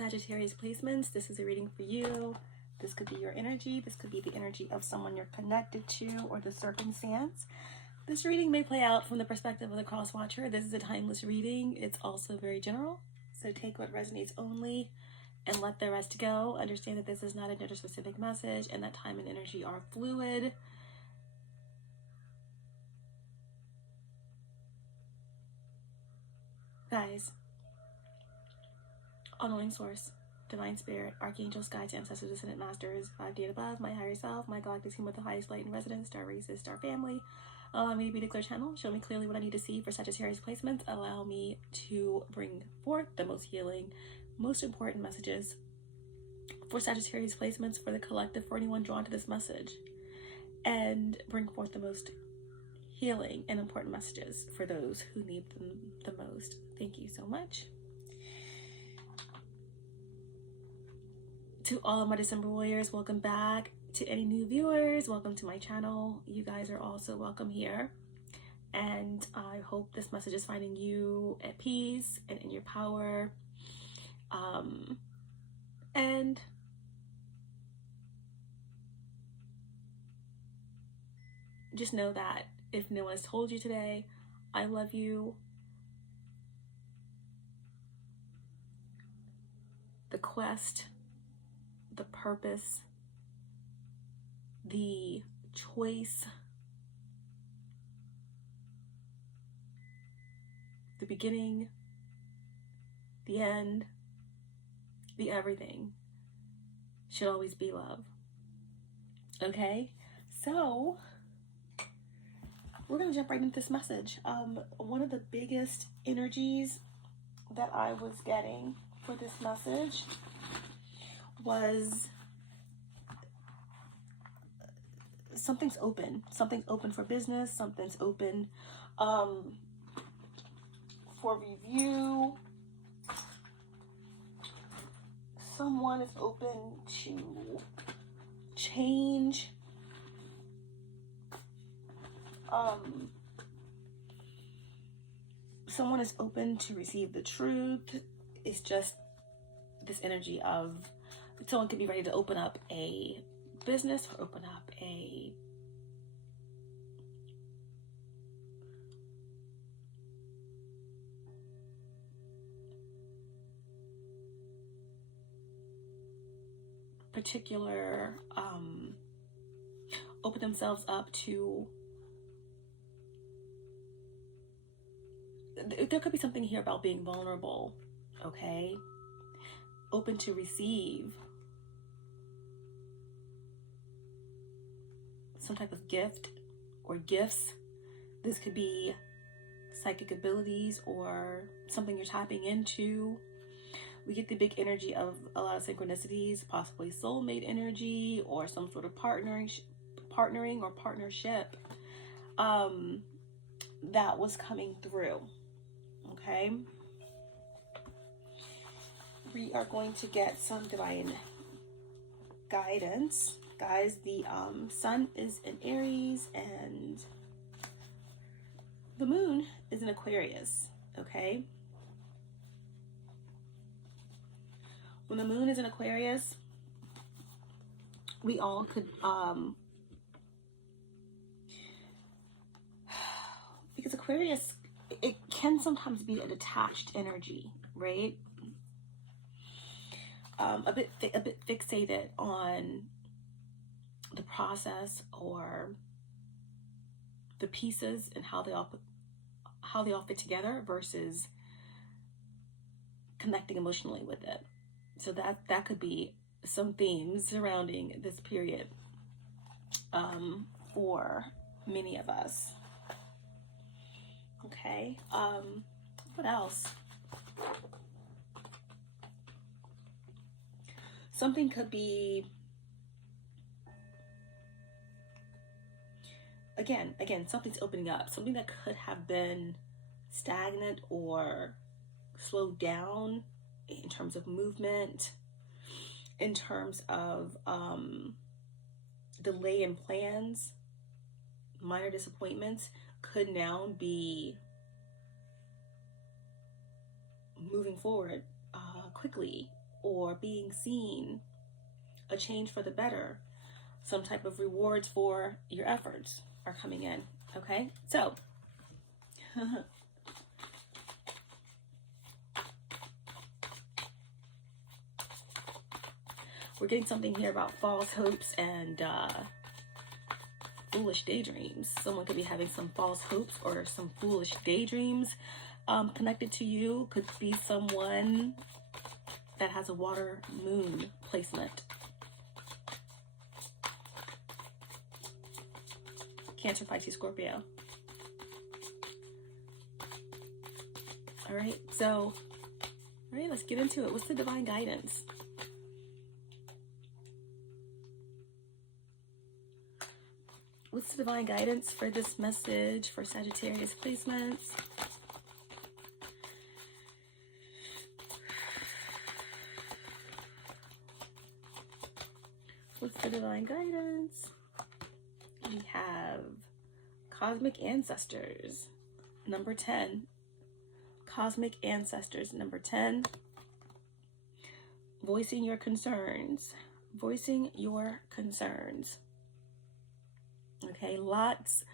Sagittarius placements. This is a reading for you. This could be your energy. This could be the energy of someone you're connected to or the circumstance. This reading may play out from the perspective of the cross watcher. This is a timeless reading. It's also very general. So take what resonates only and let the rest go. Understand that this is not a gender specific message and that time and energy are fluid. Guys, all-knowing source, divine spirit, archangels, guides, ancestors, ascended masters, 5D and above, my higher self, my galactic team with the highest light and residence, star races, star family, allow me to be the clear channel, show me clearly what I need to see for Sagittarius placements, allow me to bring forth the most healing, most important messages for Sagittarius placements for the collective, for anyone drawn to this message, and bring forth the most healing and important messages for those who need them the most. Thank you so much. To all of my December warriors, welcome back. To any new viewers, welcome to my channel. You guys are also welcome here. And I hope this message is finding you at peace and in your power. And just know that if no one has told you today, I love you. The quest, the purpose, the choice, the beginning, the end, the everything should always be love. Okay? So we're going to jump right into this message. One of the biggest energies that I was getting for this message was something's open. Something's open for business. Something's open for review. Someone is open to change. Someone is open to receive the truth. It's just this energy of someone could be ready to open up a business or open up a particular, open themselves up to, there could be something here about being vulnerable, okay? Open to receive some type of gift or gifts. This could be psychic abilities or something you're tapping into. We get the big energy of a lot of synchronicities, possibly soulmate energy or some sort of partnering or partnership that was coming through. Okay, we are going to get some divine guidance. Guys, the sun is in Aries and the moon is in Aquarius. Okay, when the moon is in Aquarius, we all could because Aquarius, it can sometimes be a detached energy, right? A bit fixated on the process or the pieces and how they all fit together versus connecting emotionally with it. So that could be some themes surrounding this period for many of us. Okay, what else? Something could be, again, something's opening up. Something that could have been stagnant or slowed down in terms of movement, in terms of delay in plans, minor disappointments, could now be moving forward quickly or being seen, a change for the better, some type of rewards for your efforts are coming in. Okay, so we're getting something here about false hopes and foolish daydreams. Someone could be having some false hopes or some foolish daydreams connected to you. Could be someone that has a water moon placement. Cancer, Pisces, Scorpio. All right, so, all right, let's get into it. What's the divine guidance? What's the divine guidance for this message for Sagittarius placements? What's the divine guidance? We have cosmic ancestors, number 10. Cosmic ancestors, number 10. Voicing your concerns. Voicing your concerns. Okay, lots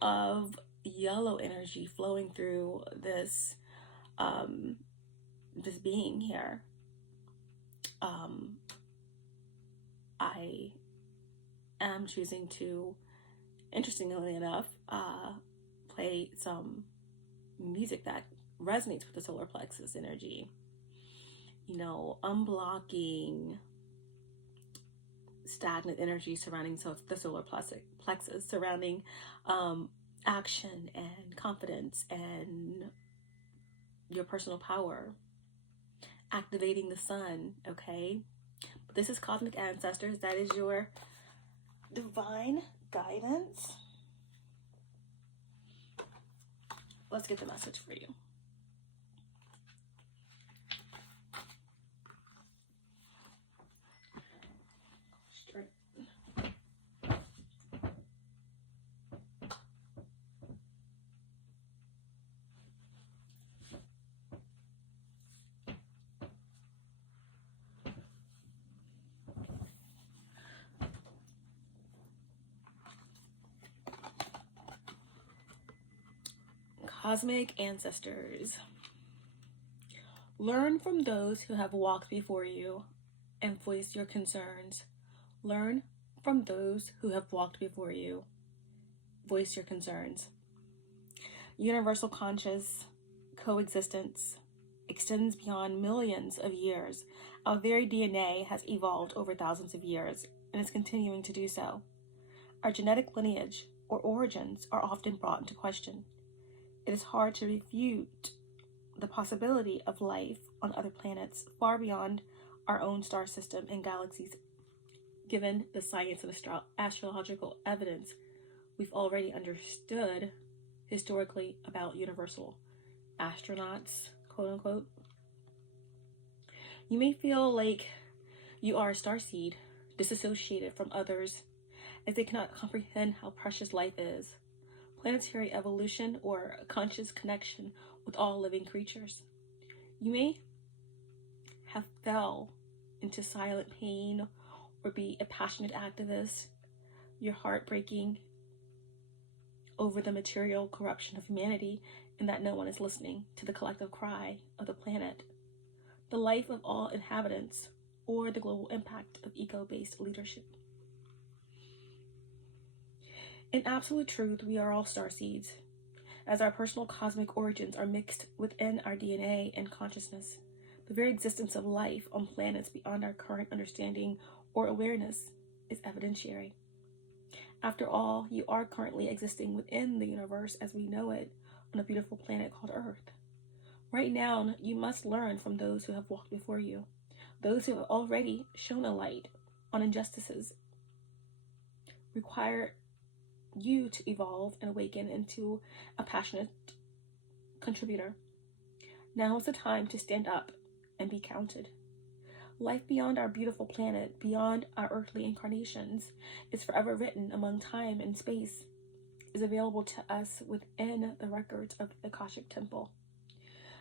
of yellow energy flowing through this this being here. I am choosing to, interestingly enough, play some music that resonates with the solar plexus energy. You know, unblocking stagnant energy surrounding the solar plexus, surrounding action and confidence and your personal power, activating the sun. Okay, but this is cosmic ancestors. That is your divine guidance. Let's get the message for you. Cosmic ancestors. Learn from those who have walked before you and voice your concerns. Learn from those who have walked before you. Voice your concerns. Universal conscious coexistence extends beyond millions of years. Our very DNA has evolved over thousands of years and is continuing to do so. Our genetic lineage or origins are often brought into question. It is hard to refute the possibility of life on other planets far beyond our own star system and galaxies, given the science and astrological evidence we've already understood historically about universal astronauts, quote unquote. You may feel like you are a starseed, disassociated from others, as they cannot comprehend how precious life is. Planetary evolution or a conscious connection with all living creatures. You may have fell into silent pain or be a passionate activist, your heart breaking over the material corruption of humanity and that no one is listening to the collective cry of the planet, the life of all inhabitants, or the global impact of ego-based leadership. In absolute truth, we are all starseeds, as our personal cosmic origins are mixed within our DNA and consciousness. The very existence of life on planets beyond our current understanding or awareness is evidentiary. After all, you are currently existing within the universe as we know it on a beautiful planet called Earth. Right now, you must learn from those who have walked before you, those who have already shown a light on injustices, require you to evolve and awaken into a passionate contributor. Now is the time to stand up and be counted. Life beyond our beautiful planet, beyond our earthly incarnations, is forever written among time and space, is available to us within the records of the Akashic Temple.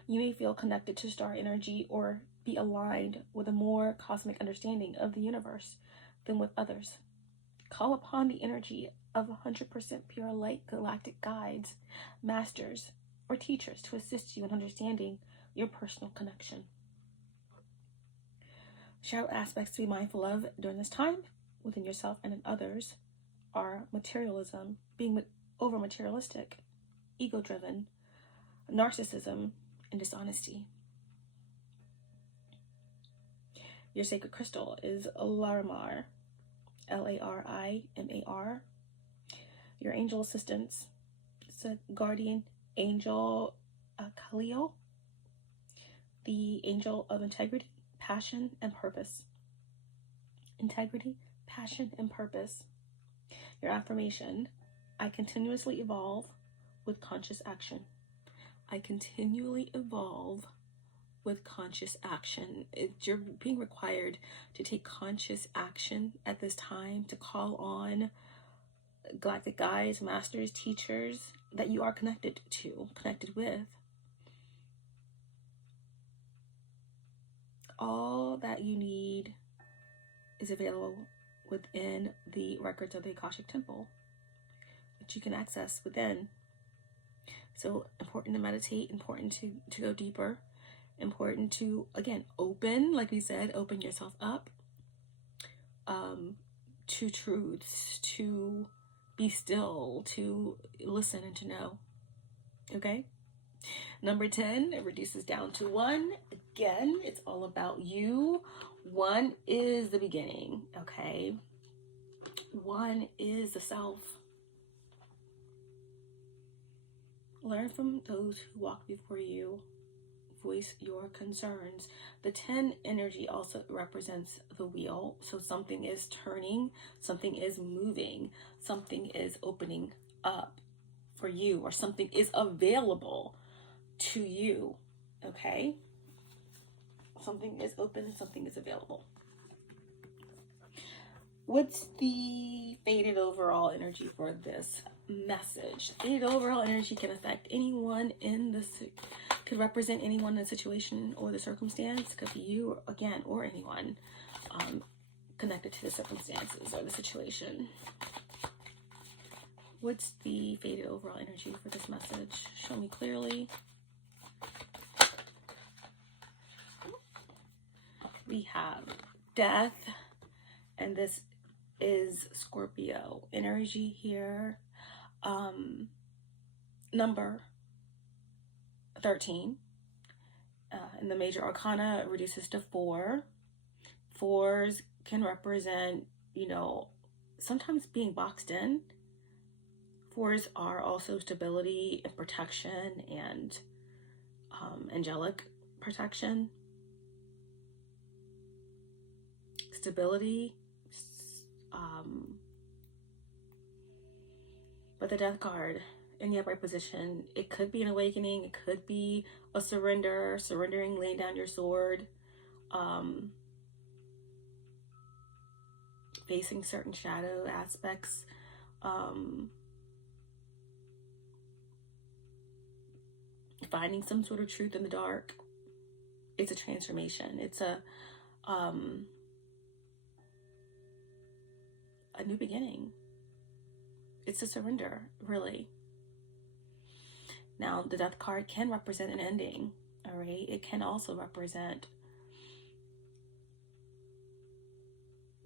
You may feel connected to star energy or be aligned with a more cosmic understanding of the universe than with others. Call upon the energy of 100% pure light galactic guides, masters, or teachers to assist you in understanding your personal connection. Shadow aspects to be mindful of during this time within yourself and in others are materialism, being over materialistic, ego-driven, narcissism, and dishonesty. Your sacred crystal is Larimar, Larimar. Your angel assistants, it's a guardian angel, Khalil, the angel of integrity, passion, and purpose. Integrity, passion, and purpose. Your affirmation: I continuously evolve with conscious action. I continually evolve with conscious action. You're being required to take conscious action at this time, to call on galactic guides, masters, teachers that you are connected to, connected with. All that you need is available within the records of the Akashic Temple that you can access within. So important to meditate, important to go deeper, important to, again, open, like we said, open yourself up to truths, to be still, to listen and to know. Okay? Number 10, it reduces down to 1. Again, it's all about you. 1 is the beginning, okay? 1 is the self. Learn from those who walk before you. Voice your concerns. The 10 energy also represents the wheel. So something is turning, something is moving, something is opening up for you, or something is available to you. Okay? Something is open and something is available. What's the faded overall energy for this message? Faded overall energy can affect anyone in this, could represent anyone in the situation or the circumstance. Could be you, again, or anyone connected to the circumstances or the situation. What's the faded overall energy for this message? Show me clearly. We have death, and this is Scorpio energy here. Number 13 in the major arcana reduces to 4. 4s can represent, sometimes being boxed in. 4s are also stability and protection and angelic protection. Stability, but the death card in the upright position, it could be an awakening, it could be a surrendering, laying down your sword, facing certain shadow aspects, finding some sort of truth in the dark. It's a transformation. It's a new beginning. It's a surrender, really. Now, the death card can represent an ending, all right? It can also represent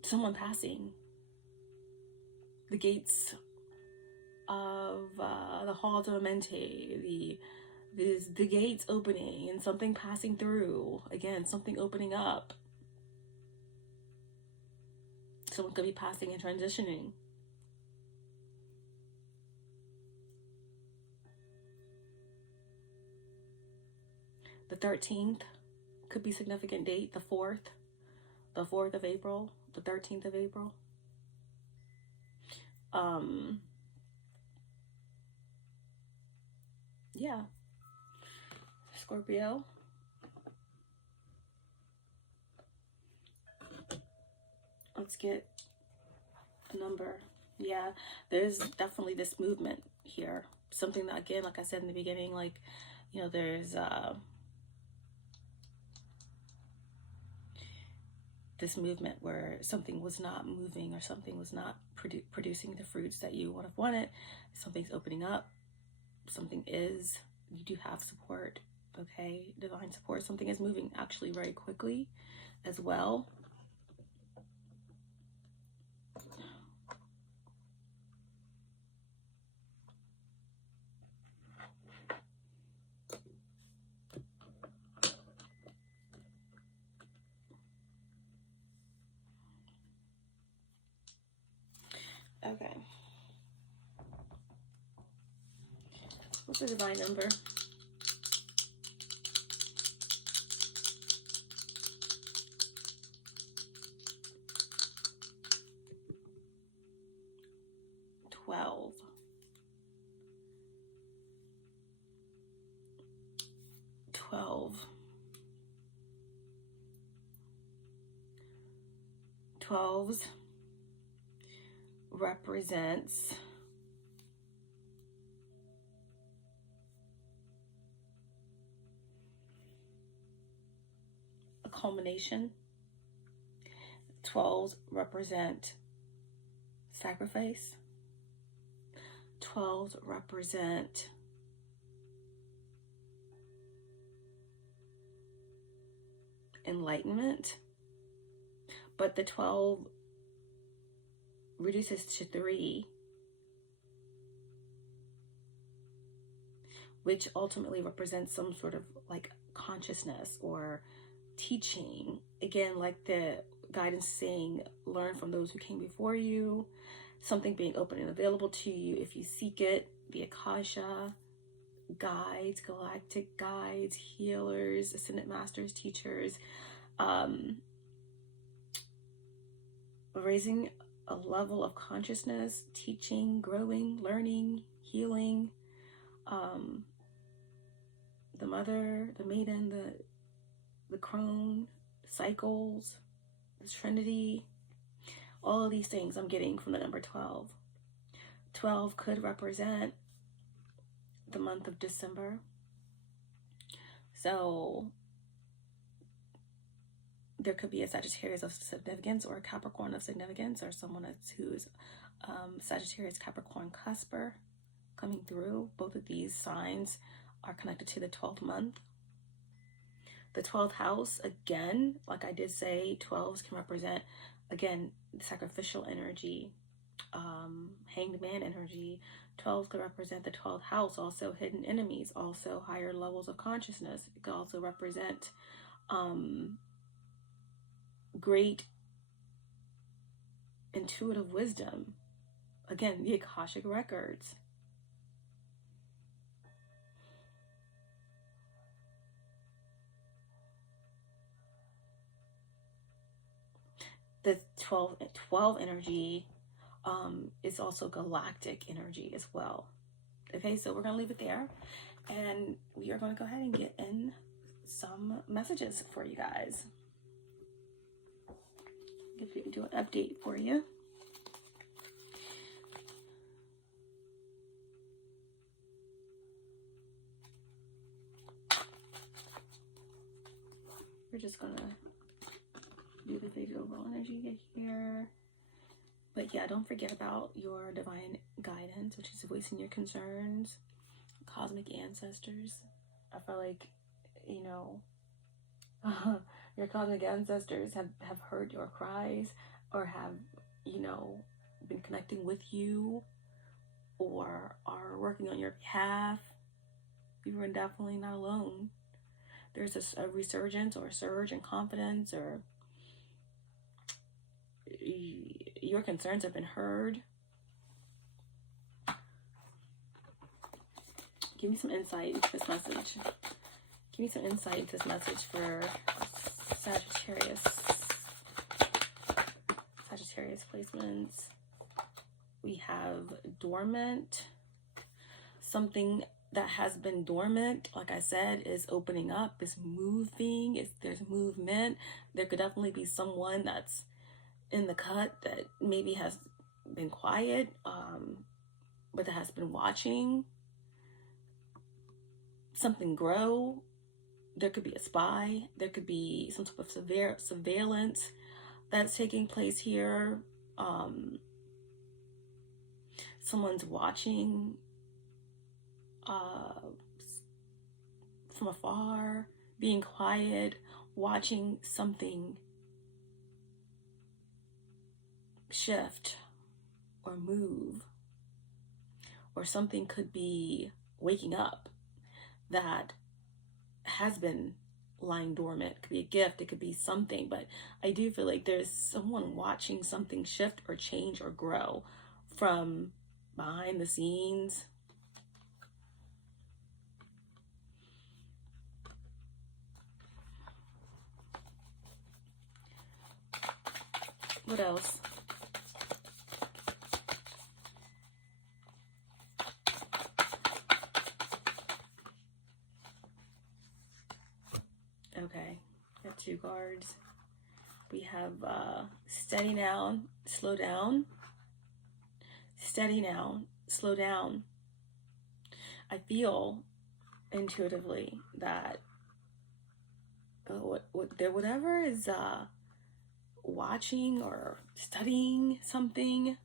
someone passing. The gates of the halls of Amente, the gates opening and something passing through. Again, something opening up. Someone could be passing and transitioning. The 13th could be a significant date. The 4th of April, the 13th of April. Yeah. Scorpio. Let's get a number. Yeah, there's definitely this movement here. Something that, again, like I said in the beginning, there's this movement where something was not moving or something was not producing the fruits that you would have wanted. Something's opening up. Something is. You do have support, okay? Divine support. Something is moving actually very quickly as well. Okay. What's the divine number? $12. $12 represents a culmination. 12s represent sacrifice. 12s represent enlightenment. But the 12 reduces to 3, which ultimately represents some sort of like consciousness or teaching. Again, like the guidance saying, learn from those who came before you, something being open and available to you if you seek it. The Akasha, guides, galactic guides, healers, ascended masters, teachers, raising a level of consciousness, teaching, growing, learning, healing, the mother, the maiden, the crone, cycles, the Trinity, all of these things I'm getting from the number 12. 12 could represent the month of December. So there could be a Sagittarius of significance or a Capricorn of significance, or someone who's Sagittarius Capricorn cusper coming through. Both of these signs are connected to the 12th month. The 12th house, again, like I did say, 12s can represent, again, sacrificial energy, hanged man energy. 12s could represent the 12th house, also hidden enemies, also higher levels of consciousness. It could also represent great intuitive wisdom. Again, the Akashic records. The 12 energy is also galactic energy as well. Okay, so we're going to leave it there. And we are going to go ahead and get in some messages for you guys. If we can do an update for you. We're just going to do the favorable energy here. But yeah, don't forget about your divine guidance, which is voicing your concerns, cosmic ancestors. I feel like, you know, your cosmic ancestors have heard your cries, or have, you know, been connecting with you, or are working on your behalf. You are definitely not alone. There's a resurgence or a surge in confidence, or your concerns have been heard. Give me some insight into this message. Give me some insight into this message for Sagittarius. Sagittarius placements. We have dormant. Something that has been dormant, like I said, is opening up, is moving, there's movement. There could definitely be someone that's in the cut that maybe has been quiet, but that has been watching something grow. There could be a spy. There could be some type of surveillance. that's taking place here. Someone's watching from afar, being quiet, watching something shift or move, or something could be waking up that has been lying dormant. It could be a gift, it could be something, but I do feel like there's someone watching something shift or change or grow from behind the scenes. What else? Okay, got 2 cards. We have steady now, slow down. Steady now, slow down. I feel intuitively that whatever is watching or studying something,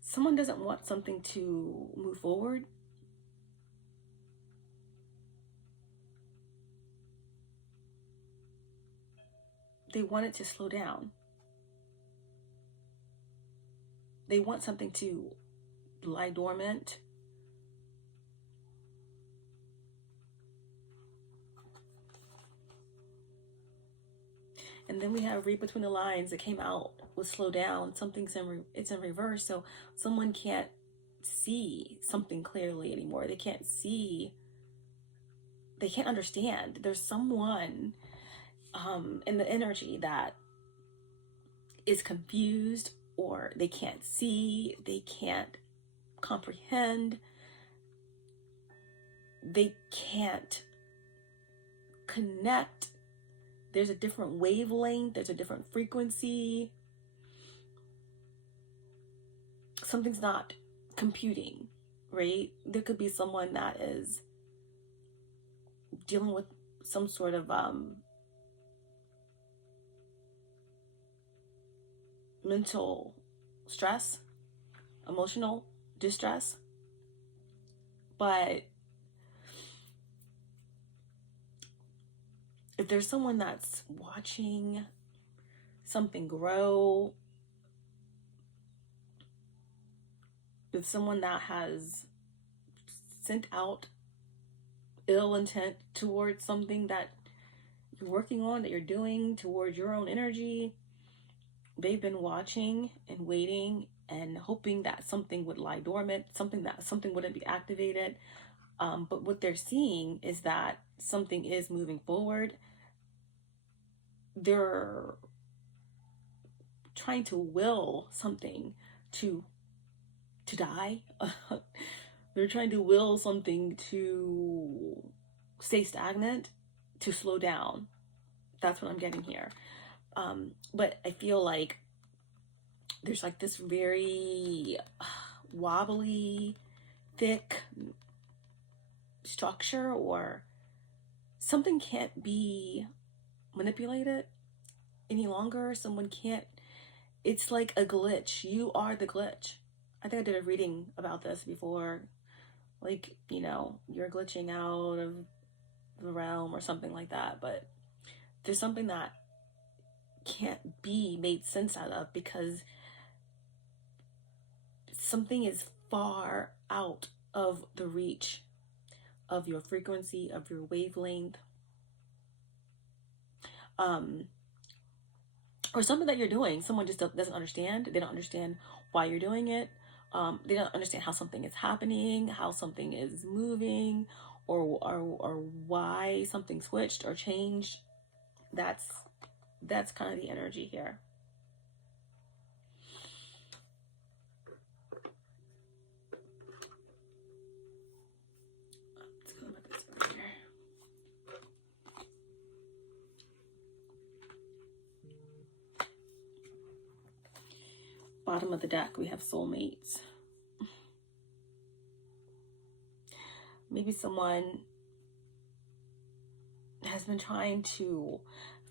someone doesn't want something to move forward. They want it to slow down. They want something to lie dormant. And then we have read between the lines that came out with slow down. Something's it's in reverse. So someone can't see something clearly anymore. They can't see. They can't understand. There's someone in the energy that is confused, or they can't see. They can't comprehend. They can't connect. There's a different wavelength, there's a different frequency. Something's not computing, right? There could be someone that is dealing with some sort of mental stress, emotional distress, but if there's someone that's watching something grow, if someone that has sent out ill intent towards something that you're working on, that you're doing towards your own energy, they've been watching and waiting and hoping that something would lie dormant, something wouldn't be activated. But what they're seeing is that something is moving forward. They're trying to will something to die. They're trying to will something to stay stagnant, to slow down. That's what I'm getting here. But I feel like there's like this very wobbly, thick structure, or something can't be manipulated any longer. Someone can't, it's like a glitch. You are the glitch. I think I did a reading about this before. Like, you know, you're glitching out of the realm or something like that. But there's something that can't be made sense out of, because something is far out of the reach of your frequency, of your wavelength, or something that you're doing. Someone just doesn't understand. They don't understand why you're doing it. They don't understand how something is happening, how something is moving, or why something switched or changed. That's kind of the energy here. Bottom of the deck, we have soulmates. maybe someone has been trying to,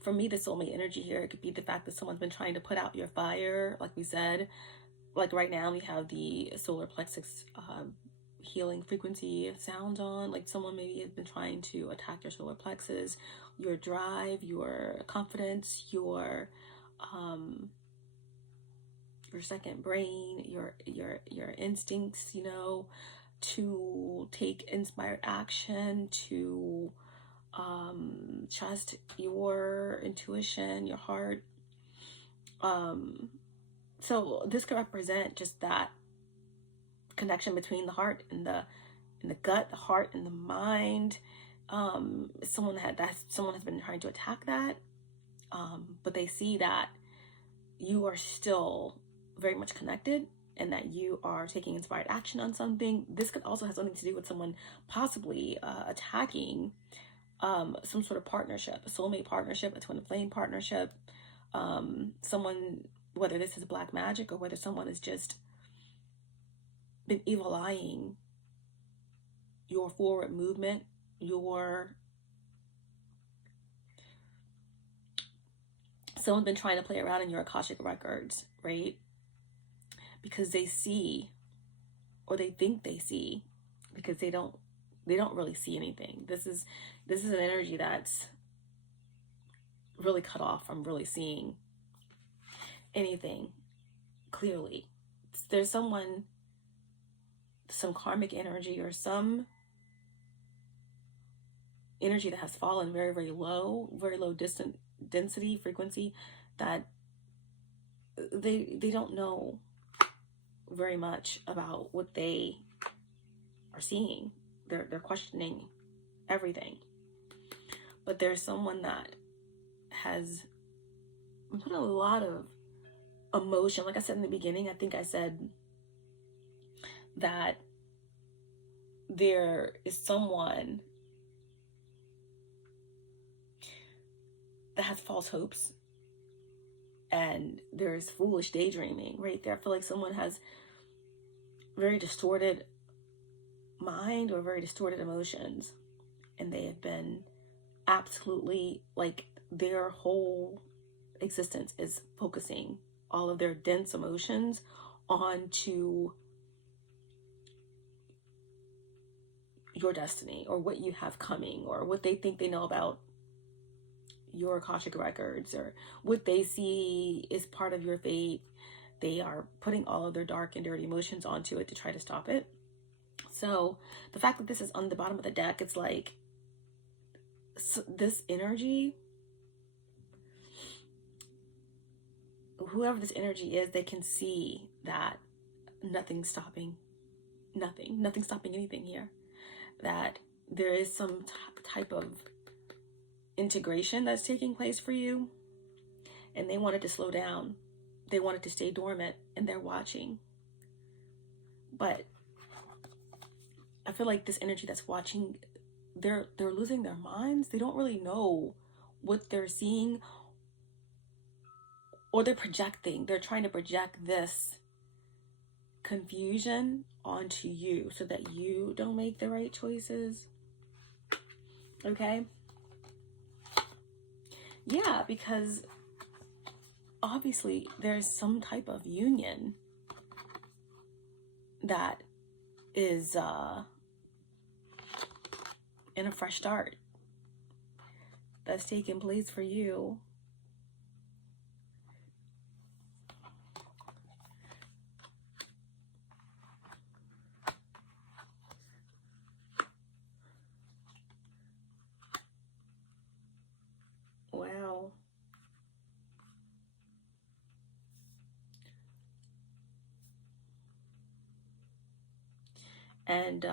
for me, the soulmate energy here, it could be the fact that someone's been trying to put out your fire, like we said. Like right now we have the solar plexus healing frequency sound on. Like someone maybe has been trying to attack your solar plexus, your drive, your confidence, your second brain, your instincts, you know, to take inspired action, to trust your intuition, your heart. So this could represent just that connection between the heart and the gut, the heart and the mind. Someone has been trying to attack that, but they see that you are still very much connected and that you are taking inspired action on something. This could also have something to do with someone possibly attacking some sort of partnership, a soulmate partnership, a twin flame partnership. Someone, whether this is black magic or whether someone has just been evil eyeing your forward movement, someone's been trying to play around in your Akashic records, right? Because they see, or they think they see, because they don't really see anything. This is an energy that's really cut off from really seeing anything clearly. There's someone, some karmic energy or some energy that has fallen very, very low density, frequency, that they don't know very much about what they are seeing. They're questioning everything. But there's someone that has put a lot of emotion. Like I said in the beginning, I think I said that there is someone that has false hopes and there's foolish daydreaming right there. I feel like someone has very distorted mind or very distorted emotions, and they have been absolutely, like, their whole existence is focusing all of their dense emotions onto your destiny or what you have coming or what they think they know about your Akashic records or what they see is part of your fate. They are putting all of their dark and dirty emotions onto it to try to stop it. So the fact that this is on the bottom of the deck, it's like this energy, whoever this energy is, they can see that nothing's stopping anything here. That there is some type of integration that's taking place for you, and they want it to slow down. They want it to stay dormant, and they're watching. But I feel like this energy that's watching, they're losing their minds. They don't really know what they're seeing, or they're projecting. They're trying to project this confusion onto you so that you don't make the right choices. Okay? Yeah, because obviously there's some type of union that is in a fresh start that's taking place for you. Wow. And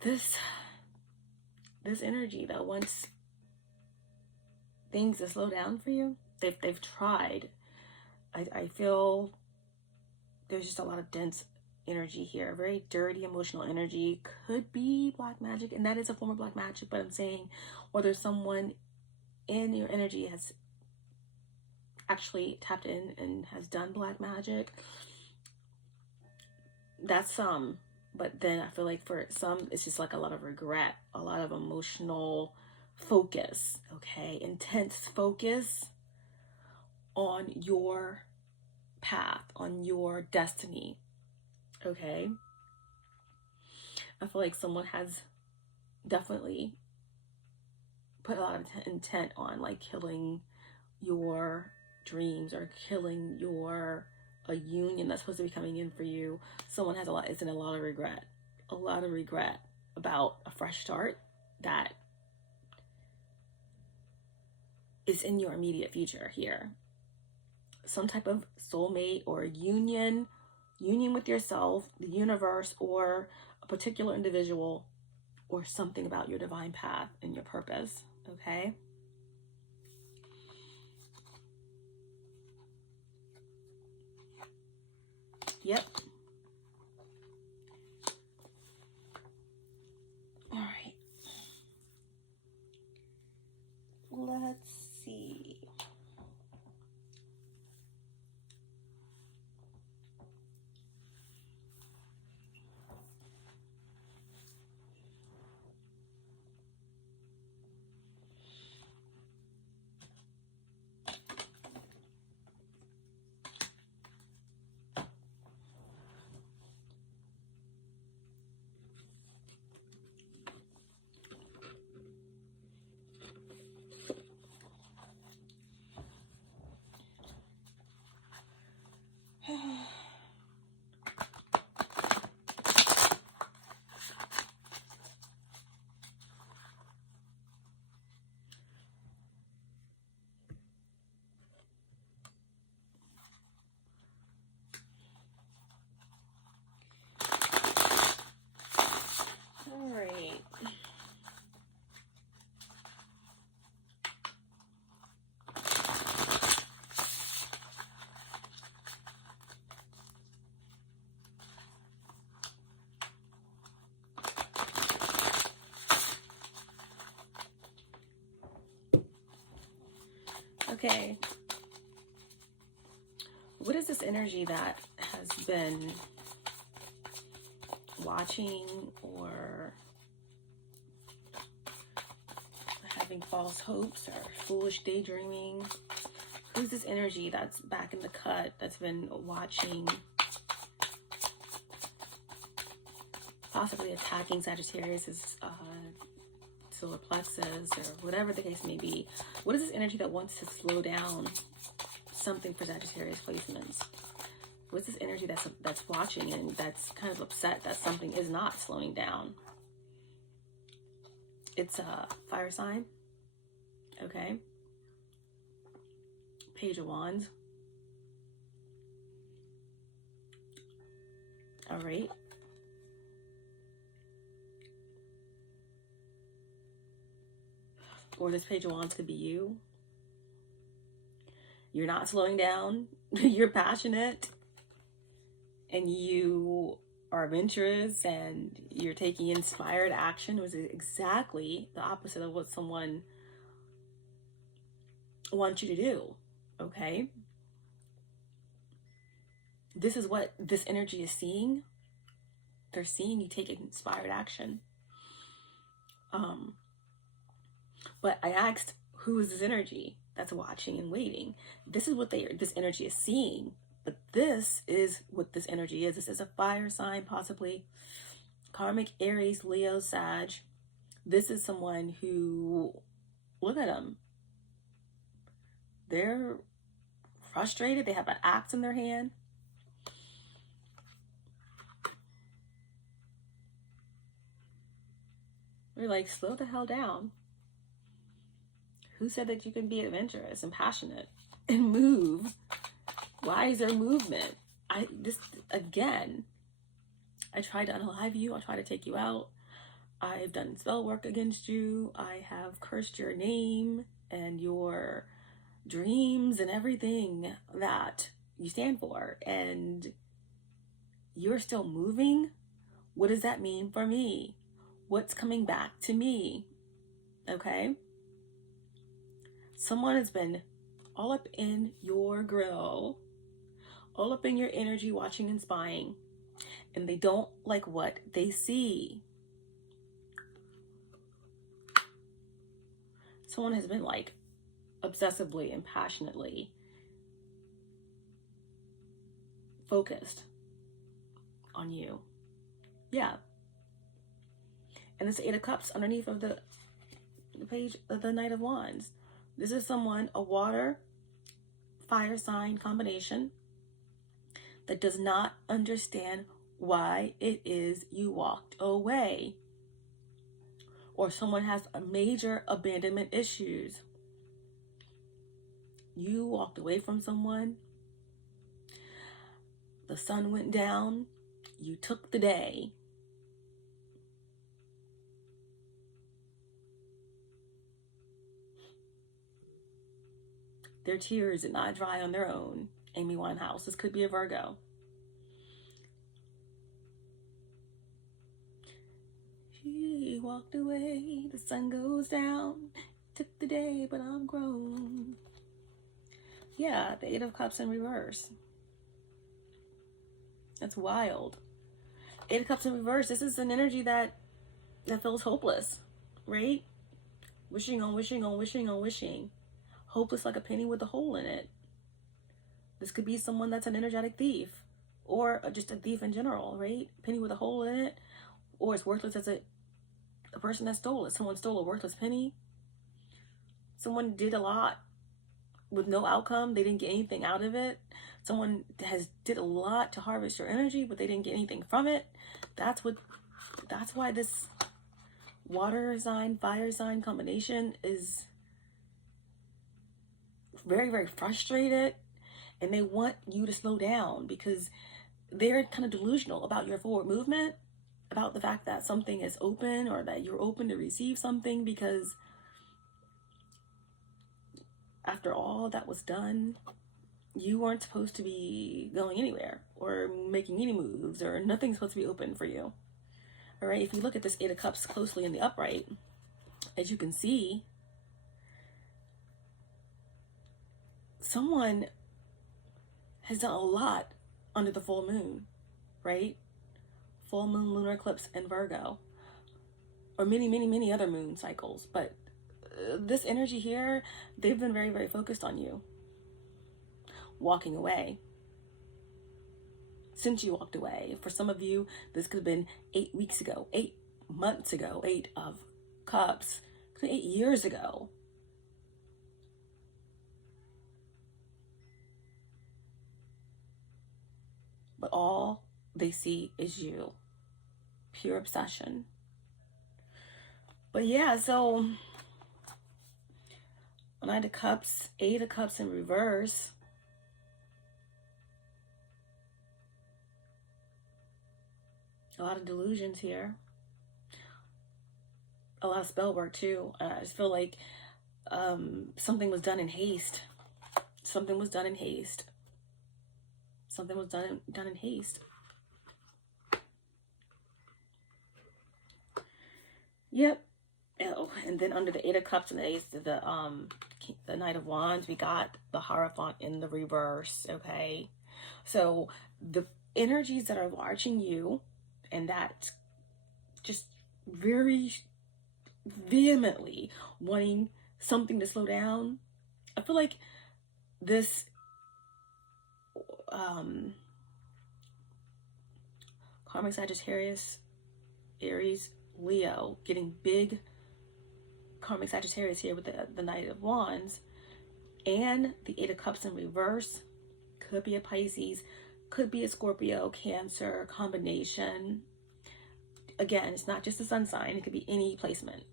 this energy that wants things to slow down for you, they've tried. I feel there's just a lot of dense energy here, very dirty emotional energy. Could be black magic, and that is a form of black magic, but I'm saying whether someone in your energy has actually tapped in and has done black magic, that's But then I feel like for some, it's just like a lot of regret, a lot of emotional focus, okay? Intense focus on your path, on your destiny, okay? I feel like someone has definitely put a lot of intent on like killing your dreams or killing a union that's supposed to be coming in for you. Someone has is in a lot of regret about a fresh start that is in your immediate future here. Some type of soulmate or union with yourself, the universe, or a particular individual, or something about your divine path and your purpose, okay? Yep. All right. Let's see. All right. Okay. What is this energy that has been watching or having false hopes or foolish daydreaming? Who's this energy that's back in the cut, that's been watching, possibly attacking Sagittarius' solar plexus, or whatever the case may be? What is this energy that wants to slow down something for Sagittarius placements? What's this energy that's watching and that's kind of upset that something is not slowing down? It's a fire sign, okay? Page of Wands. All right. Or this Page of Wands could be you. You're not slowing down. You're passionate. And you are adventurous. And you're taking inspired action. It was exactly the opposite of what someone wants you to do. Okay? This is what this energy is seeing. They're seeing you take inspired action. But I asked, who is this energy that's watching and waiting? This is what this energy is seeing. But this is what this energy is. This is a fire sign, possibly karmic Aries, Leo, Sag. This is someone who, look at them. They're frustrated. They have an axe in their hand. They're like, slow the hell down. Who said that you can be adventurous and passionate and move? Why is there movement? I tried to unalive you. I tried to take you out. I've done spell work against you. I have cursed your name and your dreams and everything that you stand for. And you're still moving? What does that mean for me? What's coming back to me? Okay? Someone has been all up in your grill, all up in your energy, watching and spying. and they don't like what they see. Someone has been like obsessively and passionately focused on you. Yeah. And this Eight of Cups underneath of the page of the Knight of Wands. This is someone, a water, fire sign combination that does not understand why it is you walked away. Or someone has a major abandonment issues. You walked away from someone. The sun went down. You took the day. Their tears did not dry on their own. Amy Winehouse. This could be a Virgo. She walked away. The sun goes down. Took the day, but I'm grown. Yeah, the Eight of Cups in reverse. That's wild. Eight of Cups in reverse. This is an energy that feels hopeless, right? Wishing on wishing on wishing on wishing. Hopeless like a penny with a hole in it. This could be someone that's an energetic thief, or just a thief in general, right? Penny with a hole in it, or it's worthless as a person that stole it. Someone stole a worthless penny. Someone did a lot with no outcome. They didn't get anything out of it. Someone did a lot to harvest your energy, but they didn't get anything from it. That's why this water sign, fire sign combination is very, very frustrated, and they want you to slow down because they're kind of delusional about your forward movement, about the fact that something is open or that you're open to receive something, because after all that was done, you weren't supposed to be going anywhere or making any moves, or nothing's supposed to be open for you. All right, if you look at this Eight of Cups closely in the upright, as you can see, someone has done a lot under the full moon, right? Full moon, lunar eclipse, and Virgo, or many, many, many other moon cycles. But this energy here, they've been very, very focused on you walking away. Since you walked away, for some of you, this could have been 8 weeks ago, 8 months ago, 8 of Cups, 8 years ago. But all they see is you. Pure obsession. But yeah, so Nine of Cups, Eight of Cups in reverse. A lot of delusions here. A lot of spell work too. I just feel like something was done in haste. Something was done in haste. Something was done in haste. Yep. Oh, and then under the Eight of Cups and the Ace, the Knight of Wands, we got the Hierophant in the reverse. Okay, so the energies that are watching you, and that just very vehemently wanting something to slow down. I feel like this karmic Sagittarius, Aries, Leo, getting big karmic Sagittarius here with the Knight of Wands and the Eight of Cups in reverse. Could be a Pisces, could be a Scorpio, Cancer combination. Again, it's not just a sun sign, it could be any placement.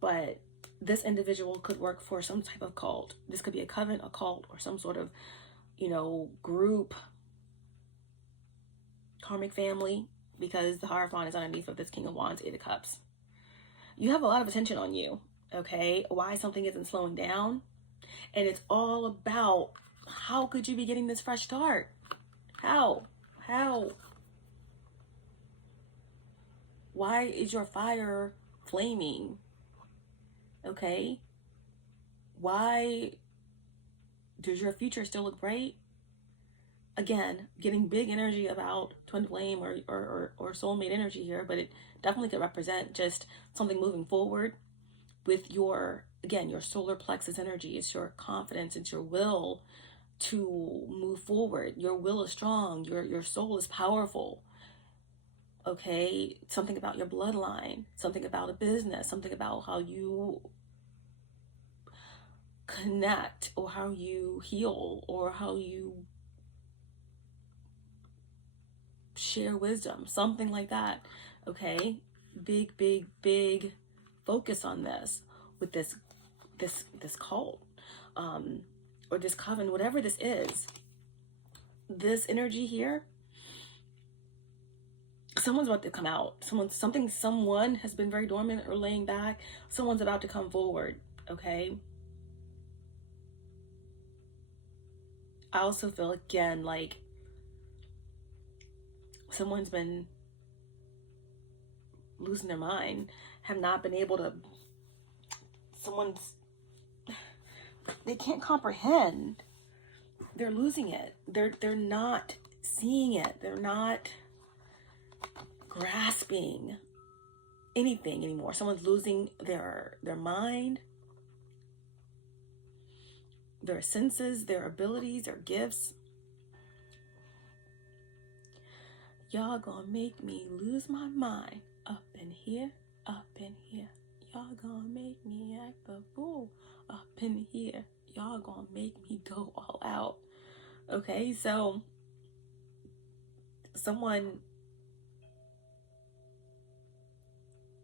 But this individual could work for some type of cult. This could be a coven, a cult, or some sort of, group, karmic family, because the Hierophant is underneath of this King of Wands, Eight of Cups. You have a lot of attention on you, okay? Why something isn't slowing down. And it's all about, how could you be getting this fresh start? How? Why is your fire flaming? Okay? Why does your future still look bright? again, getting big energy about twin flame or soulmate energy here, but it definitely could represent just something moving forward with your, again, your solar plexus energy. It's your confidence, it's your will to move forward. Your will is strong, your soul is powerful. Okay, something about your bloodline, something about a business, something about how you connect, or how you heal, or how you share wisdom, something like that. Okay, big focus on this with this cult, or this coven, whatever this is. This energy here, someone's about to come out. Someone has been very dormant or laying back. Someone's about to come forward. Okay, I also feel, again, like someone's been losing their mind, have not been able to, they can't comprehend. They're losing it. They're not seeing it. They're not grasping anything anymore. Someone's losing their mind, their senses, their abilities, their gifts. Y'all gonna make me lose my mind up in here, up in here. Y'all gonna make me act a fool up in here. Y'all gonna make me go all out. Okay, so someone,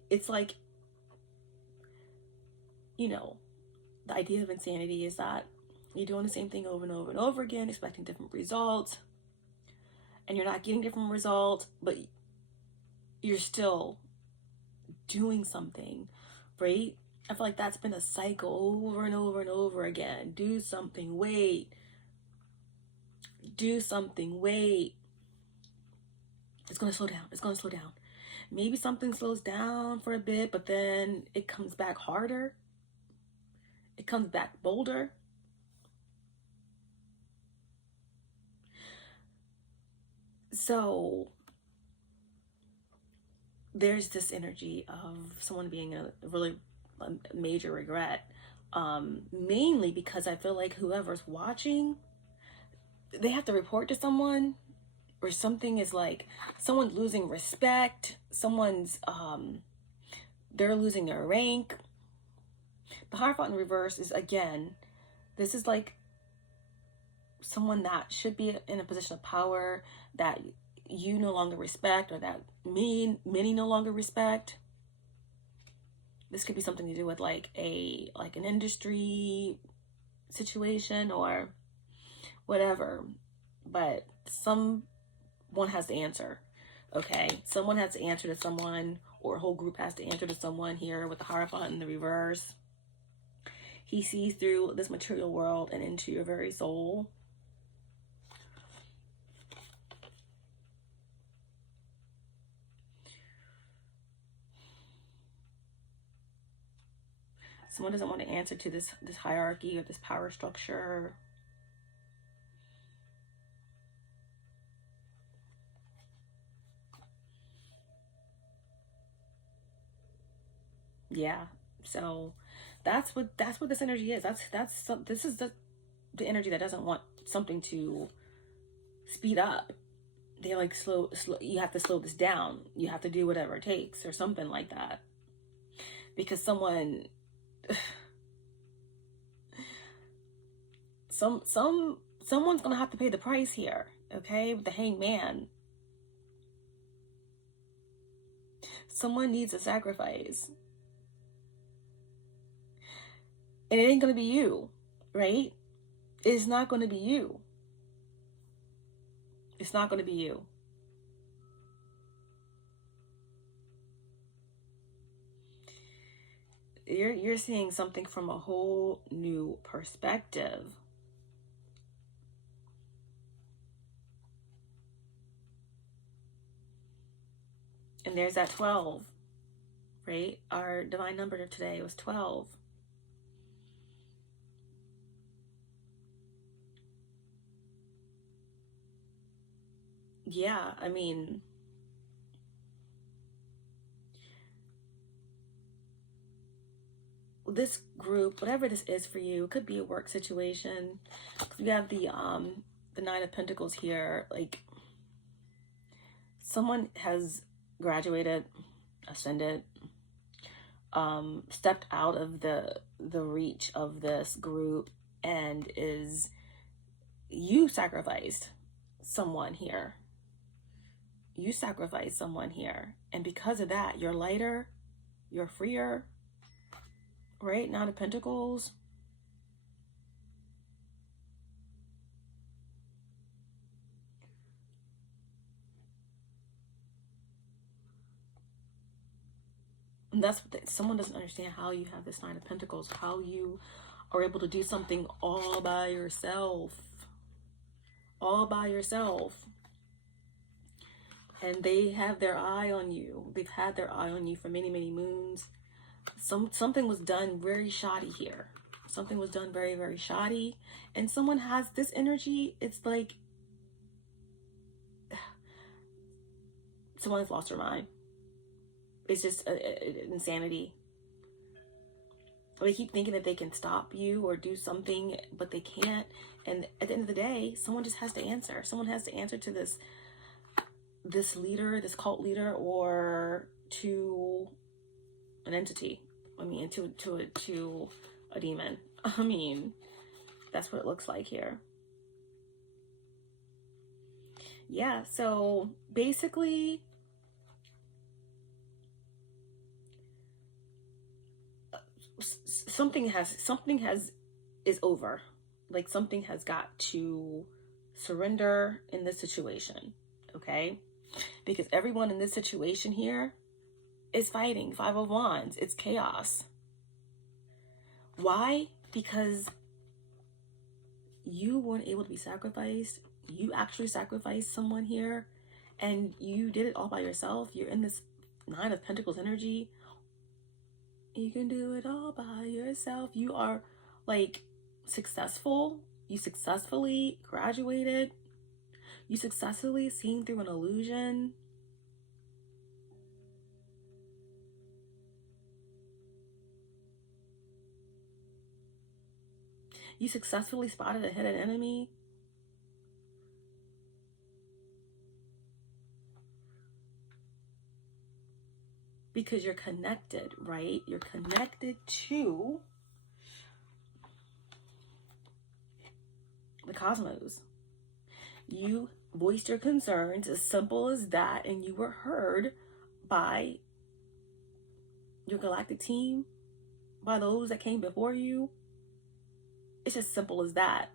it's like, you know, the idea of insanity is that you're doing the same thing over and over and over again, expecting different results, and you're not getting different results, but you're still doing something, right? I feel like that's been a cycle over and over and over again. Do something, wait. Do something, wait. It's going to slow down. It's going to slow down. Maybe something slows down for a bit, but then it comes back harder. It comes back bolder. So there's this energy of someone being a really major regret, mainly because I feel like whoever's watching, they have to report to someone, or something is like, someone's losing respect, someone's they're losing their rank. The Hierophant in reverse is, again, this is like someone that should be in a position of power that you no longer respect, or that many no longer respect. This could be something to do with like an industry situation or whatever, but someone has to answer. Okay, someone has to answer to someone, or a whole group has to answer to someone here with the Hierophant in the reverse. He sees through this material world and into your very soul. Someone doesn't want to answer to this hierarchy or this power structure. Yeah, so that's what this energy is. This is the energy that doesn't want something to speed up. They're like, slow, you have to slow this down. You have to do whatever it takes, or something like that. Because someone's gonna have to pay the price here, okay? With the Hangman. Someone needs a sacrifice. And it ain't gonna be you, right? It's not gonna be you. It's not gonna be you. You're seeing something from a whole new perspective. And there's that 12, right? Our divine number today was 12. yeah, I mean, this group, whatever this is for you, it could be a work situation. You have the Nine of Pentacles here. Like, someone has graduated, ascended, stepped out of the reach of this group, and you sacrificed someone here. You sacrificed someone here, and because of that, you're lighter, you're freer, right? Nine of Pentacles. And that's what someone doesn't understand, how you have this Nine of Pentacles, how you are able to do something all by yourself. All by yourself. And they have their eye on you. They've had their eye on you for many, many moons. Something was done very shoddy here. Something was done very, very shoddy. And someone has this energy. It's like someone has lost their mind. It's just insanity. They keep thinking that they can stop you or do something, but they can't. And at the end of the day, someone just has to answer. Someone has to answer to this leader, this cult leader, or to an entity. I mean, to a demon. I mean, that's what it looks like here. Yeah, so basically, something is over. Like, something has got to surrender in this situation, okay? Because everyone in this situation here is fighting. Five of Wands. It's chaos. Why? Because you weren't able to be sacrificed. You actually sacrificed someone here, and you did it all by yourself. You're in this Nine of Pentacles energy. You can do it all by yourself. You are like successful. You successfully graduated. You successfully seen through an illusion. You successfully spotted a hidden enemy. Because you're connected, right? You're connected to the cosmos. You voiced your concerns, as simple as that, and you were heard by your galactic team, by those that came before you. It's as simple as that.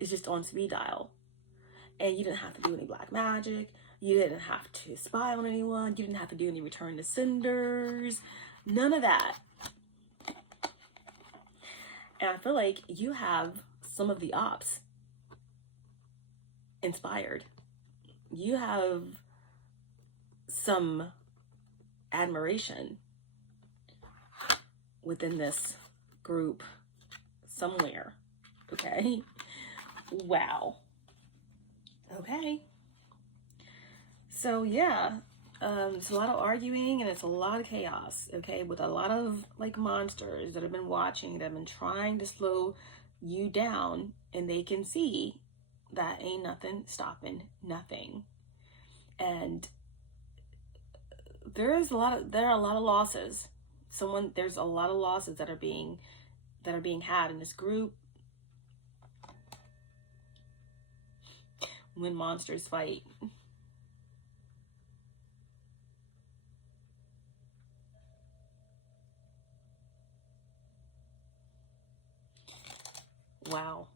It's just on speed dial. And you didn't have to do any black magic. You didn't have to spy on anyone. You didn't have to do any return to senders. None of that. And I feel like you have some of the ops inspired. You have some admiration within this group somewhere. Okay? Wow. Okay. So yeah, it's a lot of arguing and it's a lot of chaos, okay, with a lot of like monsters that have been watching, that have been trying to slow you down, and they can see that ain't nothing stopping nothing. And there are a lot of losses. There's a lot of losses that are being had in this group. When monsters fight. Wow.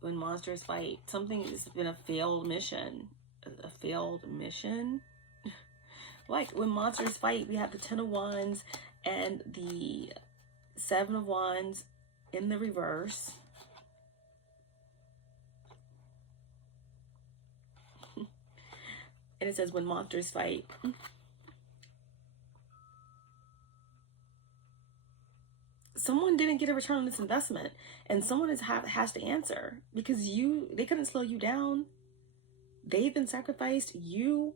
When monsters fight, something has been a failed mission. A failed mission? Like, when monsters fight, we have the Ten of Wands and the Seven of Wands in the reverse. And it says, when monsters fight. someone didn't get a return on this investment, and someone has to answer, because they couldn't slow you down. They've been sacrificed. You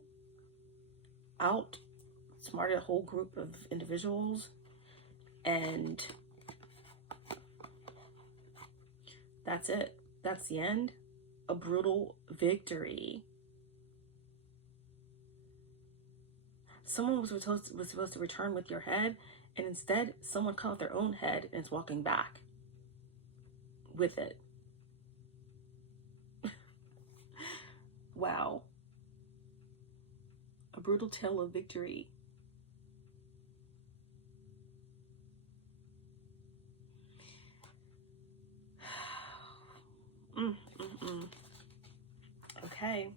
outsmarted a whole group of individuals, and that's it. That's the end. A brutal victory. Someone was supposed to return with your head, and instead someone cut off their own head and is walking back with it. Wow. A brutal tale of victory. Okay.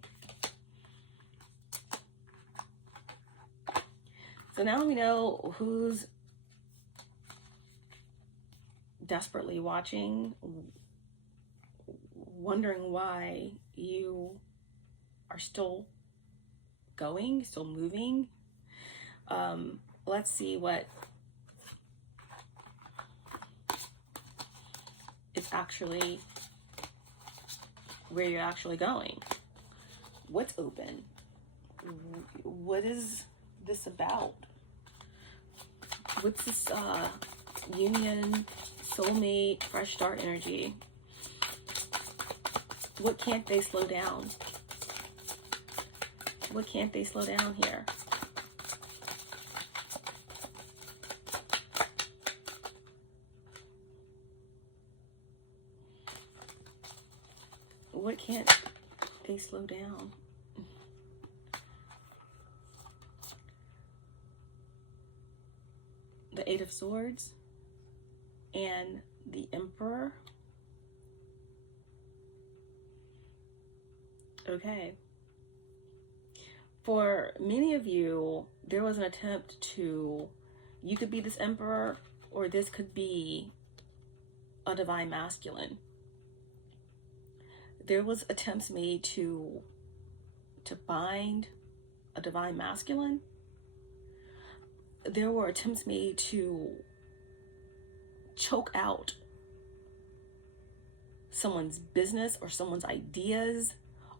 So now we know who's desperately watching, wondering why you are still going, still moving. Let's see what it's actually, where you're actually going. What's open? What is this about? What's this union, soulmate, fresh start energy? What can't they slow down? What can't they slow down here? What can't they slow down? The Eight of Swords and the Emperor. Okay. For many of you, there was an attempt to, you could be this Emperor, or this could be a divine masculine. There was attempts made to bind a divine masculine. There were attempts made to choke out someone's business or someone's ideas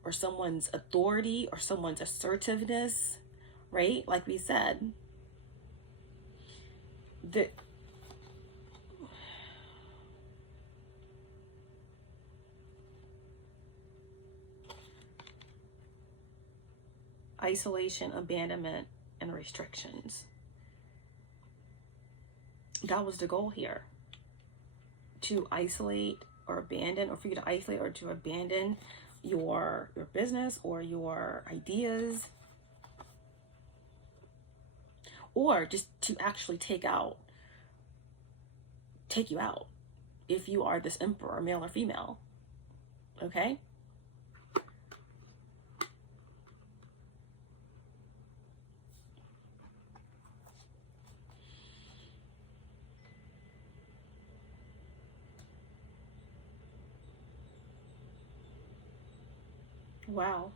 or someone's authority or someone's assertiveness, right? Like we said, the isolation, abandonment, and restrictions. That was the goal here. To isolate or abandon, or for you to isolate or to abandon your business or your ideas, or just to actually take you out if you are this Emperor, male or female. Okay? Wow.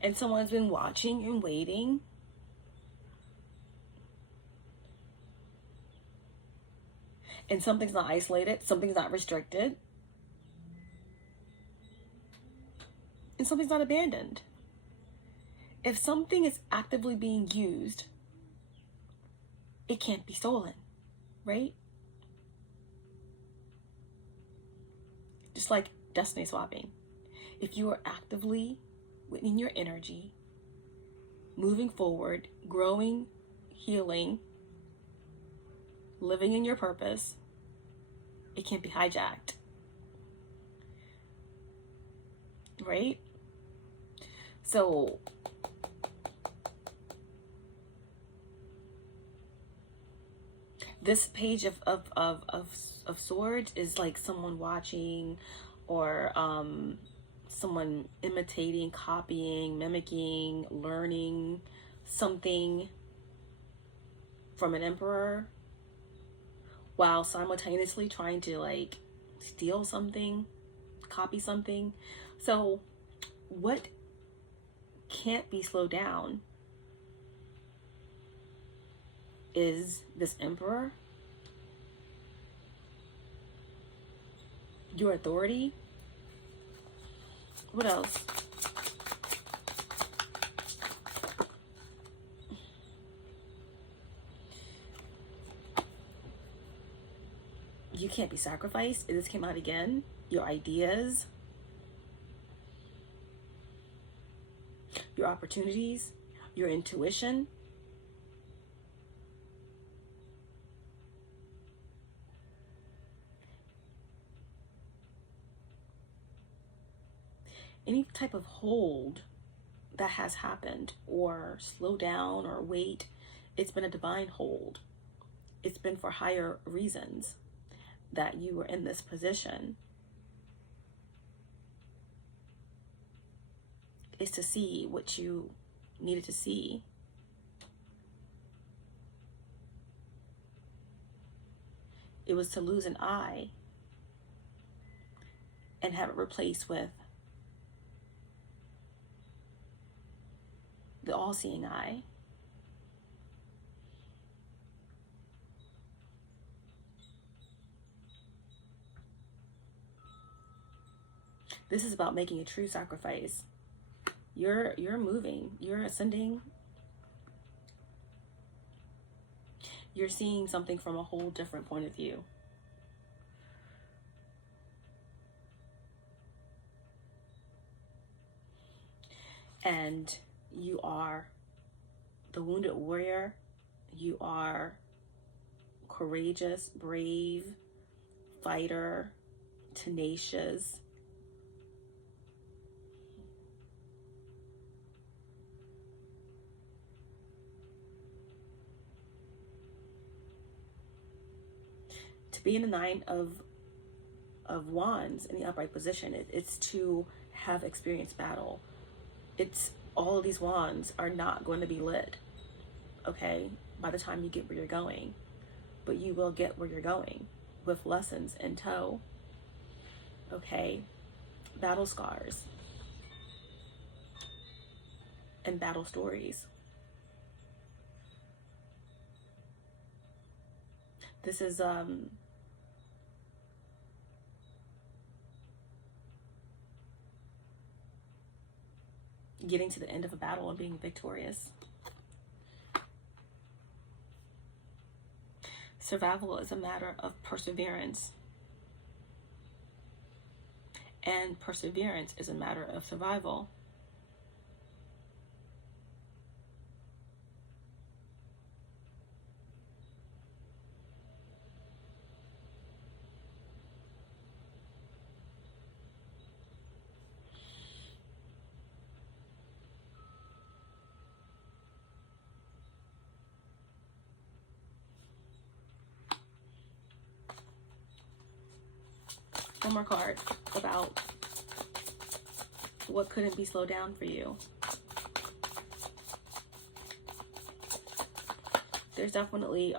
And someone's been watching and waiting. And something's not isolated, something's not restricted, and something's not abandoned. If something is actively being used, it can't be stolen, right? Just like destiny swapping. If you are actively in your energy, moving forward, growing, healing, living in your purpose, it can't be hijacked. Right? So this page of swords is like someone watching, or someone imitating, copying, mimicking, learning something from an emperor, while simultaneously trying to like steal something, copy something. So what can't be slowed down is this emperor your authority. What else? You can't be sacrificed. This came out again. Your ideas, your opportunities, your intuition. Any type of hold that has happened, or slow down, or wait, it's been a divine hold. It's been for higher reasons that you were in this position. Is to see what you needed to see. It was to lose an eye and have it replaced with the all-seeing eye. This is about making a true sacrifice. You're moving, you're ascending. You're seeing something from a whole different point of view. And you are the wounded warrior. You are courageous, brave, fighter, tenacious. To be in the Nine of Wands in the upright position, it's to have experienced battle. It's all of these wands are not going to be lit, okay, by the time you get where you're going, but you will get where you're going with lessons in tow, okay, battle scars and battle stories. This is getting to the end of a battle and being victorious. Survival is a matter of perseverance. And perseverance is a matter of survival. One more card about what couldn't be slowed down for you. There's definitely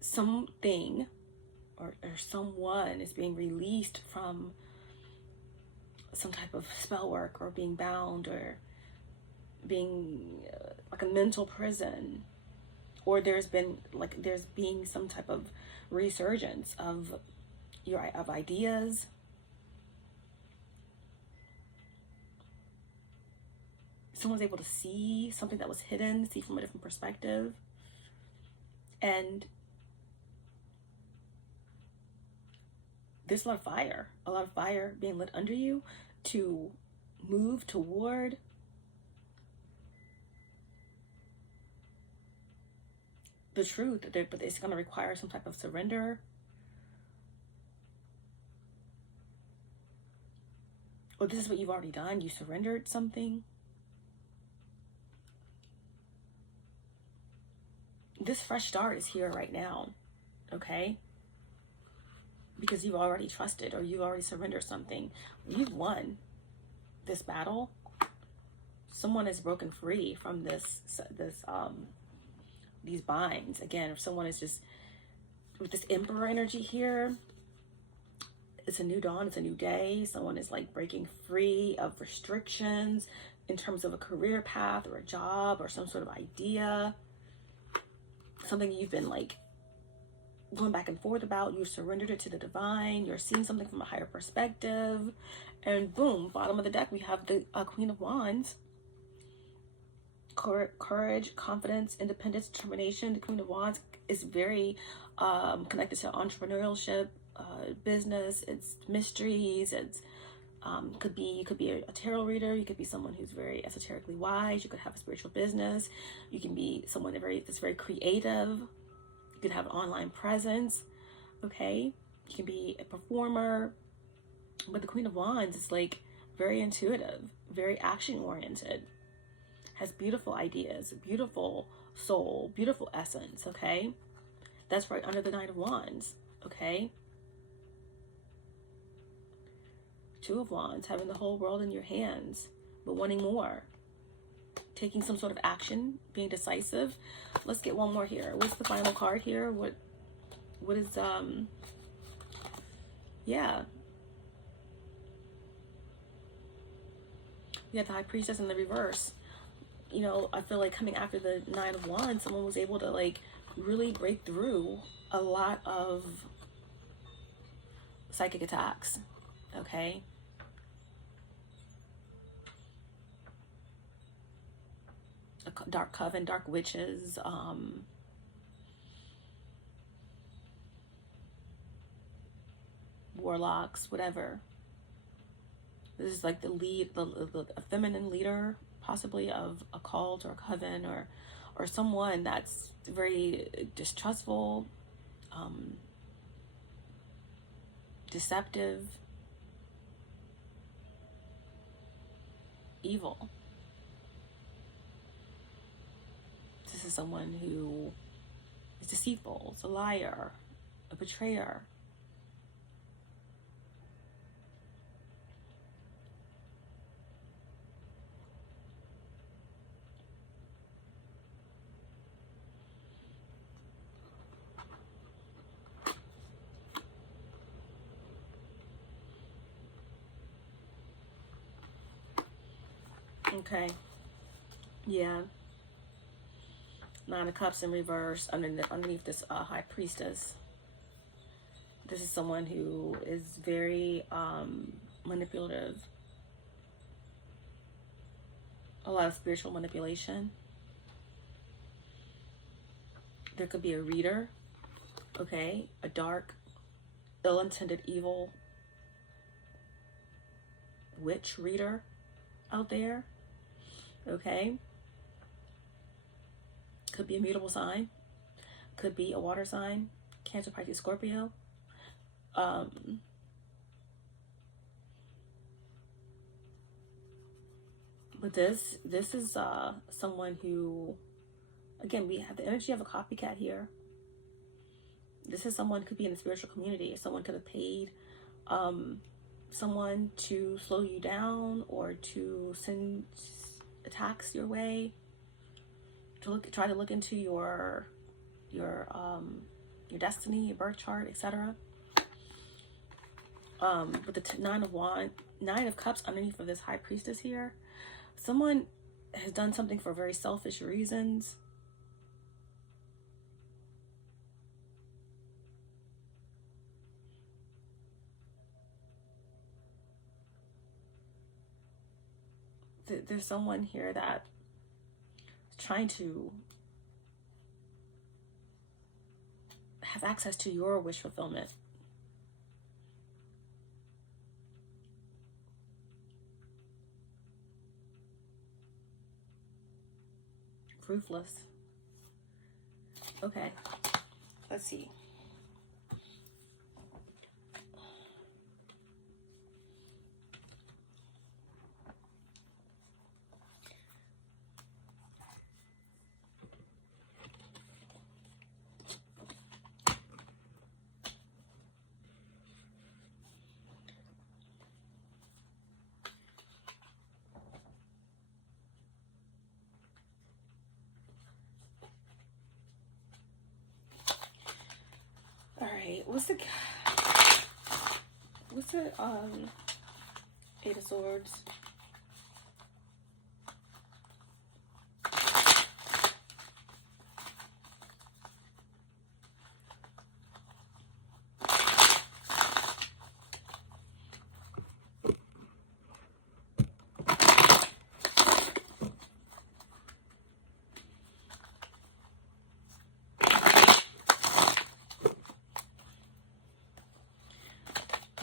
something or someone is being released from some type of spell work, or being bound, or being like a mental prison. Or there's being some type of resurgence of ideas. Someone's able to see something that was hidden, see from a different perspective. And there's a lot of fire being lit under you to move toward the truth, but it's going to require some type of surrender, or this is what you've already done. You surrendered something. This fresh start is here right now, okay? Because you've already trusted, or you've already surrendered something. You've won this battle. Someone has broken free from these binds. Again, if someone is just with this Emperor energy here, it's a new dawn, it's a new day. Someone is like breaking free of restrictions in terms of a career path or a job or some sort of idea, something you've been like going back and forth about. You've surrendered it to the divine. You're seeing something from a higher perspective. And boom, bottom of the deck, we have the Queen of Wands. Courage, confidence, independence, determination. The Queen of Wands is very connected to entrepreneurship, business. It's mysteries. It's you could be a tarot reader. You could be someone who's very esoterically wise. You could have a spiritual business. You can be someone that's very creative. You could have an online presence. Okay, you can be a performer. But the Queen of Wands is like very intuitive, very action oriented, has beautiful ideas, beautiful soul, beautiful essence. Okay, that's right under the Knight of Wands. Okay, Two of Wands, having the whole world in your hands, but wanting more, taking some sort of action, being decisive. Let's get one more here. What's the final card here? What is yeah, you got the High Priestess in the reverse. You know, I feel like coming after the Nine of Wands, someone was able to like really break through a lot of psychic attacks. Okay, a dark coven, dark witches, warlocks, whatever. This is like the lead, a feminine leader, possibly of a cult or a coven, or someone that's very distrustful, deceptive, evil. This is someone who is deceitful, is a liar, a betrayer. Okay, yeah. Nine of Cups in reverse underneath this High Priestess. This is someone who is very manipulative. A lot of spiritual manipulation. There could be a reader, okay? A dark, ill-intended, evil witch reader out there, okay? Could be a mutable sign, could be a water sign, Cancer, Pisces, Scorpio. But this is someone who, again, we have the energy of a copycat here. This is someone could be in the spiritual community. Someone could have paid someone to slow you down or to send attacks your way, to try to look into your destiny, your birth chart, etc. But the Nine of Cups underneath of this High Priestess here, someone has done something for very selfish reasons. There's someone here that is trying to have access to your wish fulfillment. Ruthless. Okay, let's see. What's the Eight of Swords?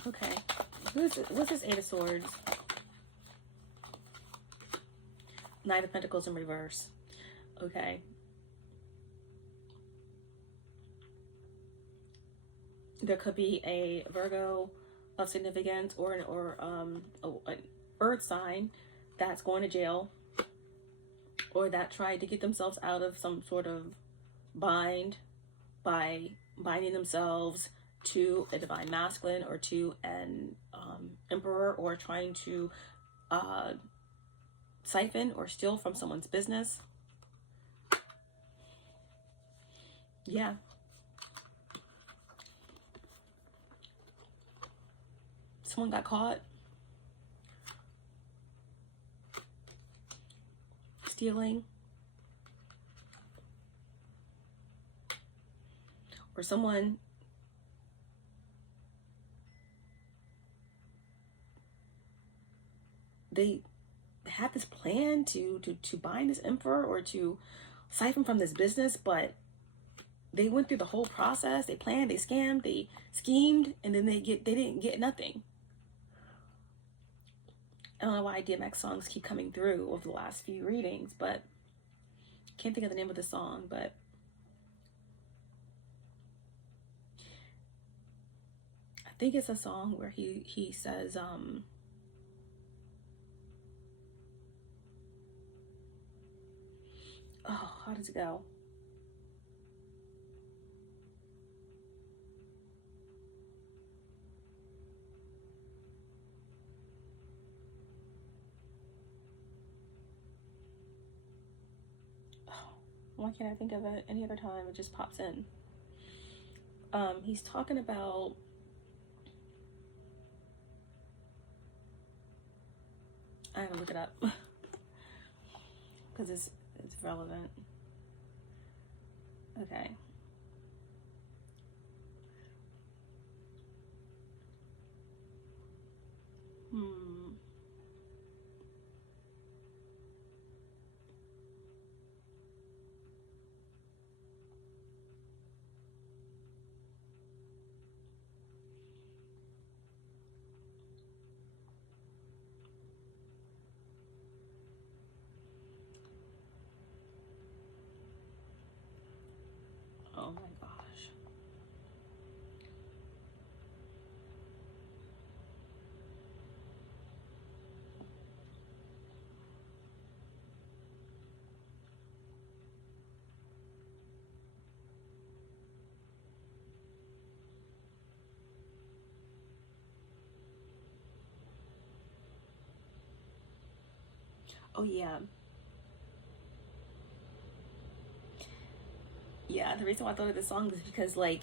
Okay. What's this Eight of Swords? Knight of Pentacles in reverse. Okay. There could be a Virgo of significance or an earth sign that's going to jail, or that tried to get themselves out of some sort of bind by binding themselves to a divine masculine or to an emperor, or trying to siphon or steal from someone's business. Yeah. Someone got caught stealing, or someone they had this plan to bind this emperor or to siphon from this business, but they went through the whole process. They planned, they scammed, they schemed, and then they didn't get nothing. I don't know why DMX songs keep coming through over the last few readings, but can't think of the name of the song, but I think it's a song where he says, oh, how does it go? Why can't I think of it any other time? It just pops in. He's talking about I have to look it up because it's relevant. Okay. Oh my gosh. Oh yeah. Yeah, the reason why I thought of this song is because, like,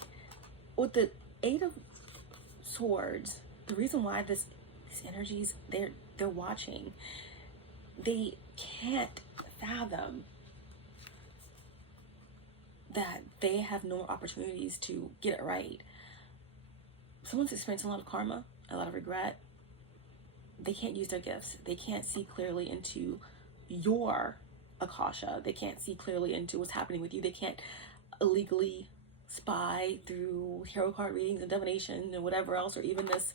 with the Eight of Swords, the reason why these energies, they're watching, they can't fathom that they have no opportunities to get it right. Someone's experiencing a lot of karma, a lot of regret. They can't use their gifts. They can't see clearly into your akasha. They can't see clearly into what's happening with you. They can't illegally spy through tarot card readings and divination and whatever else, or even this,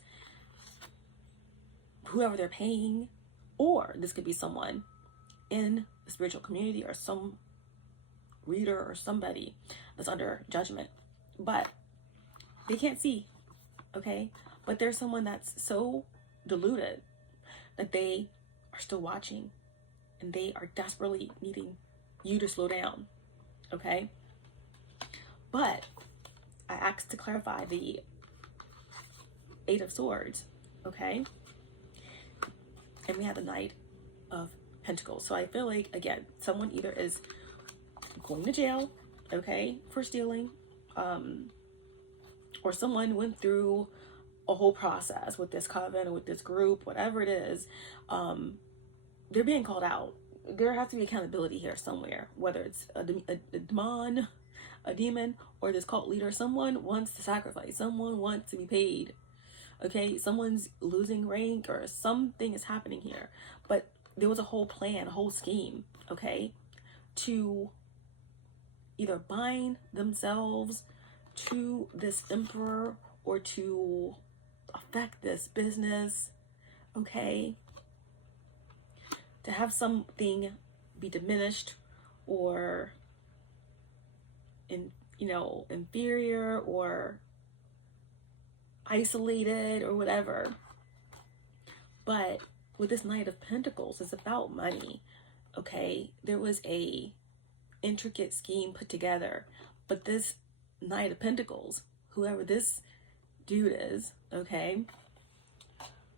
whoever they're paying, or this could be someone in the spiritual community or some reader or somebody that's under judgment, but they can't see, okay? But there's someone that's so deluded that they are still watching, and they are desperately needing you to slow down, okay? But I asked to clarify the Eight of Swords, okay? And we have the Knight of Pentacles. So I feel like, again, someone either is going to jail, okay, for stealing, or someone went through a whole process with this coven or with this group, whatever it is. They're being called out. There has to be accountability here somewhere, whether it's a demon, or this cult leader. Someone wants to sacrifice. Someone wants to be paid. Okay, someone's losing rank or something is happening here. But there was a whole plan, a whole scheme, okay, to either bind themselves to this emperor or to affect this business, okay? To have something be diminished or inferior or isolated or whatever. But with this Knight of Pentacles, it's about money, okay? There was a intricate scheme put together, but this Knight of Pentacles, whoever this dude is, okay,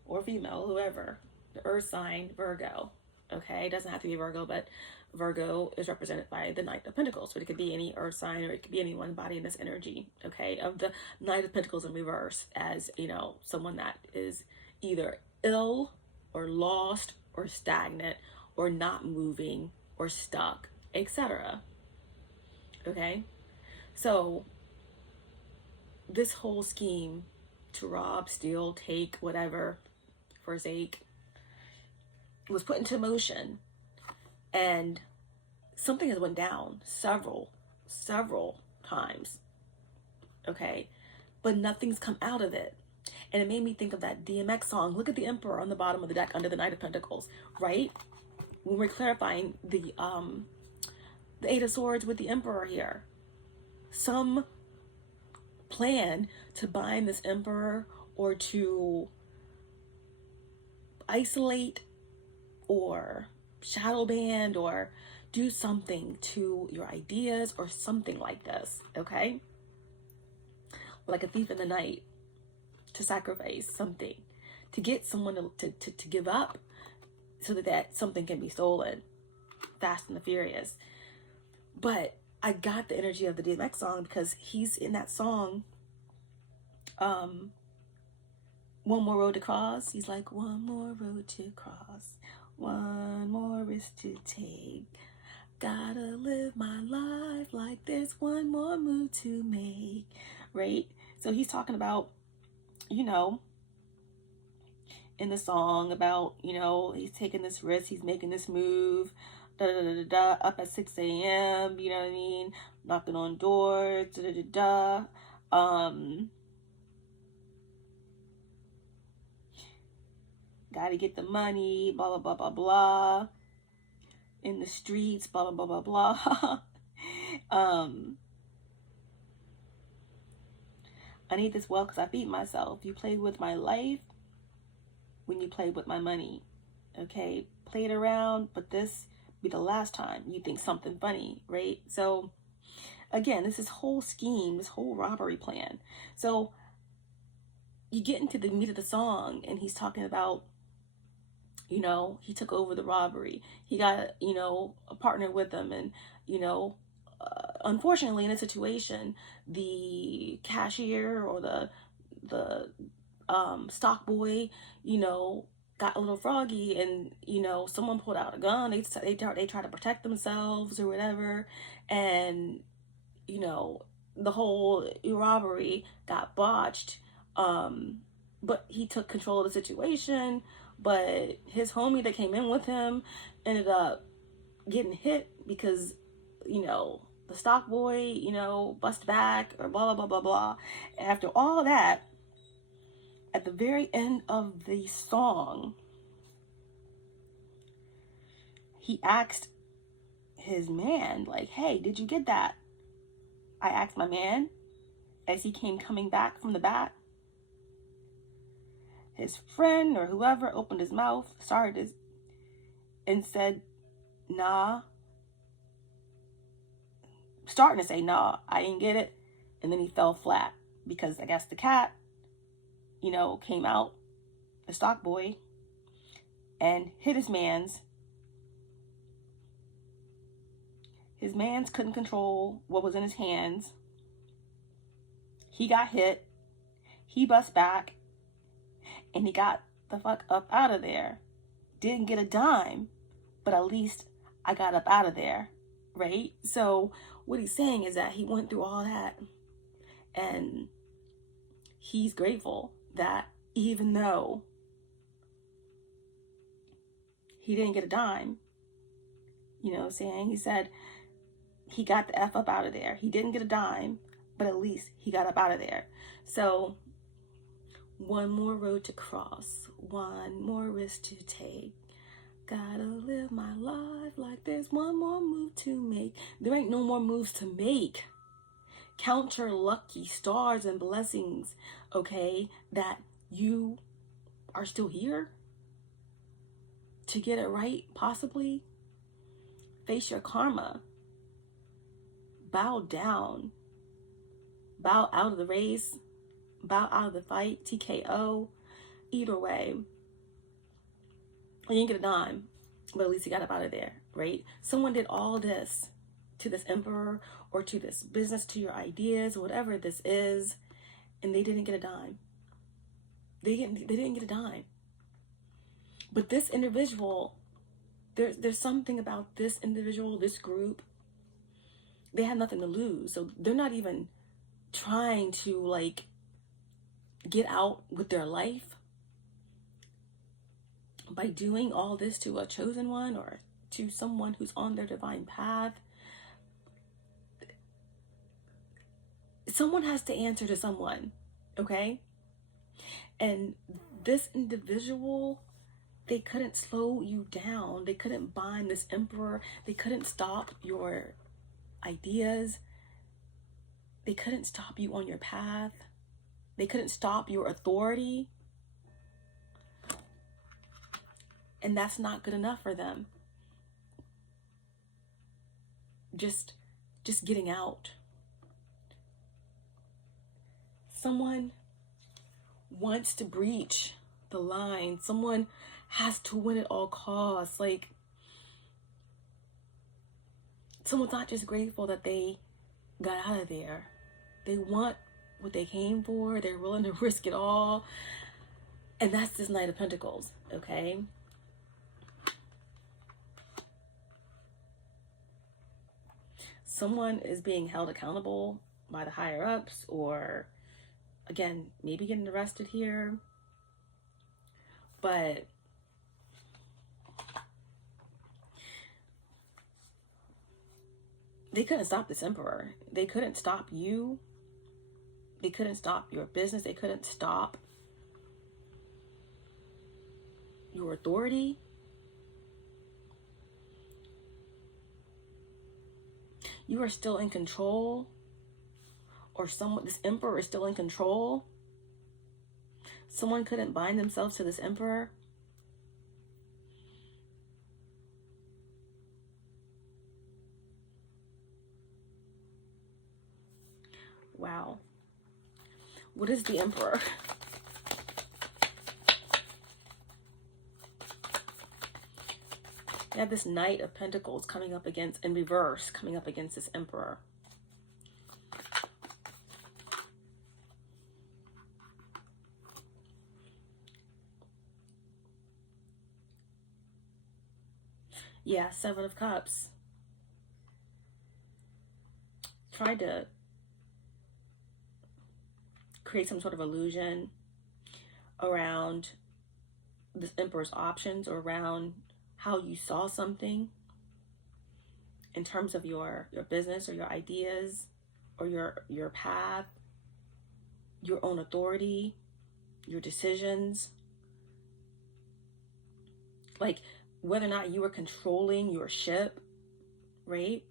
or female, whoever, the earth sign, Virgo, okay? It doesn't have to be Virgo, but Virgo is represented by the Knight of Pentacles. So it could be any earth sign, or it could be any one body in this energy, okay, of the Knight of Pentacles in reverse, as, someone that is either ill or lost or stagnant or not moving or stuck, etc. Okay? So this whole scheme to rob, steal, take, whatever, forsake, was put into motion, and something has went down several times, okay, but nothing's come out of it. And it made me think of that DMX song. Look at the Emperor on the bottom of the deck under the Knight of Pentacles, right? When we're clarifying the Eight of Swords with the Emperor here, some plan to bind this Emperor or to isolate or shadow band or do something to your ideas or something like this, okay? Like a thief in the night, to sacrifice something, to get someone to give up so that something can be stolen. Fast and the Furious. But I got the energy of the DMX song because he's in that song, One More Road to Cross. He's like, one more road to cross, one more risk to take. Gotta live my life like there's one more move to make, right? So he's talking about, in the song about, he's taking this risk, he's making this move, up at 6 a.m., you know what I mean? Knocking on doors, gotta get the money, blah, blah, blah, blah, blah. In the streets, blah, blah, blah, blah, blah. I need this wealth because I feed myself. You played with my life when you played with my money. Okay, play it around, but this be the last time you think something funny, right? So again, this whole scheme, this whole robbery plan. So you get into the meat of the song, and he's talking about, he took over the robbery. He got, a partner with him, and, unfortunately, in a situation, the cashier or the stock boy, got a little froggy, and someone pulled out a gun. They try to protect themselves or whatever, and the whole robbery got botched. But he took control of the situation. But his homie that came in with him ended up getting hit because the stock boy bust back or blah blah blah blah blah. After all that, at the very end of the song, he asked his man, like, hey, did you get that? I asked my man as he came coming back from the back. His friend or whoever opened his mouth, and said, nah. Starting to say, nah, I didn't get it. And then he fell flat because I guess the cat, came out, the stock boy, and hit his mans. His mans couldn't control what was in his hands. He got hit. He bust back. And he got the fuck up out of there. Didn't get a dime, but at least I got up out of there, right? So what he's saying is that he went through all that, and he's grateful that even though he didn't get a dime, he said he got the F up out of there. He didn't get a dime, but at least he got up out of there. So One more road to cross, one more risk to take. Gotta live my life like there's one more move to make. There ain't no more moves to make. Count your lucky stars and blessings, okay, that you are still here to get it right, possibly. Face your karma. Bow down. Bow out of the race. Bow out of the fight. TKO. Either way, you didn't get a dime, but at least you got up out of there, right? Someone did all this to this emperor or to this business, to your ideas, whatever this is, and they didn't get a dime. They didn't get a dime. But this individual, there's something about this individual, this group, they have nothing to lose. So they're not even trying to like get out with their life by doing all this to a chosen one or to someone who's on their divine path. Someone has to answer to someone, okay? And this individual, they couldn't slow you down. They couldn't bind this emperor. They couldn't stop your ideas. They couldn't stop you on your path. They couldn't stop your authority. And that's not good enough for them. Just getting out. Someone wants to breach the line. Someone has to win at all costs. Like, someone's not just grateful that they got out of there. They want what they came for. They're willing to risk it all. And that's this Knight of Pentacles, okay? Someone is being held accountable by the higher ups, or again, maybe getting arrested here. But they couldn't stop this emperor. They couldn't stop you. They couldn't stop your business. They couldn't stop your authority. You are still in control, or this emperor is still in control. Someone couldn't bind themselves to this emperor. Wow. What is the emperor? You have this Knight of Pentacles coming up against, in reverse, coming up against this emperor. Yeah, Seven of Cups. Tried to create some sort of illusion around this emperor's options, or around how you saw something in terms of your business or your ideas or your path, your own authority, your decisions. Like whether or not you were controlling your ship, right?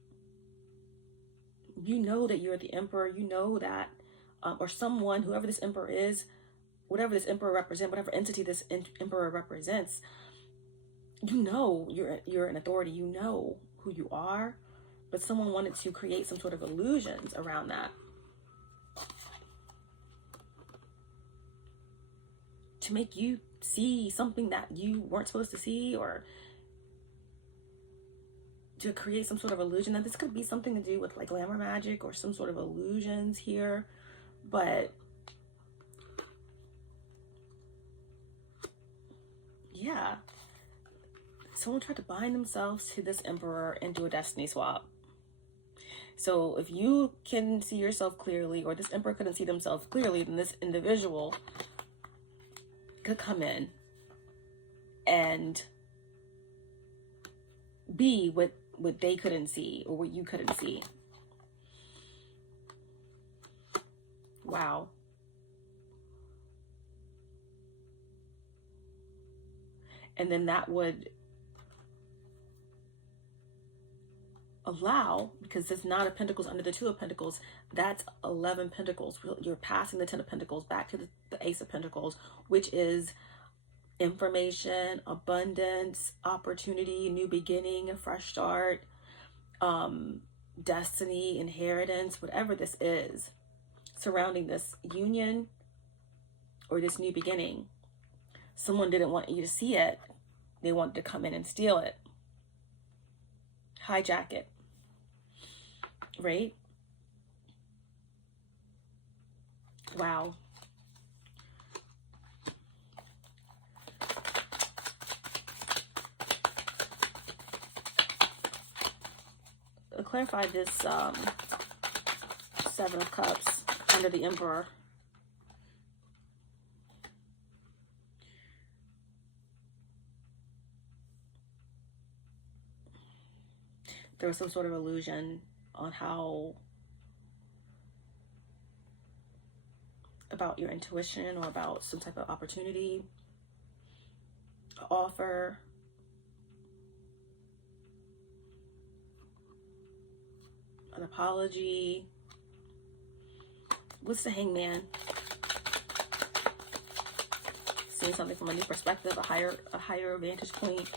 You know that you're the emperor. You know that, or someone, whoever this emperor is, whatever this emperor represents, whatever entity this emperor represents, you know you're an authority. You know who you are, but someone wanted to create some sort of illusions around that to make you see something that you weren't supposed to see, or to create some sort of illusion. That this could be something to do with like glamour magic or some sort of illusions here, but yeah, someone tried to bind themselves to this emperor and do a destiny swap. So if you can see yourself clearly, or this emperor couldn't see themselves clearly, then this individual could come in and be what they couldn't see, or what you couldn't see. Wow. And then that would allow, because it's not a pentacles under the two of pentacles, that's 11 pentacles. You're passing the 10 of pentacles back to the ace of pentacles, which is information, abundance, opportunity, new beginning, a fresh start, destiny, inheritance, whatever this is surrounding this union or this new beginning. Someone didn't want you to see it. They wanted to come in and steal it, hijack it, right? Wow. I'll clarify this Seven of Cups under the Emperor. There was some sort of illusion on how, about your intuition or about some type of opportunity, offer, an apology. What's the Hangman? Seeing something from a new perspective, a higher vantage point.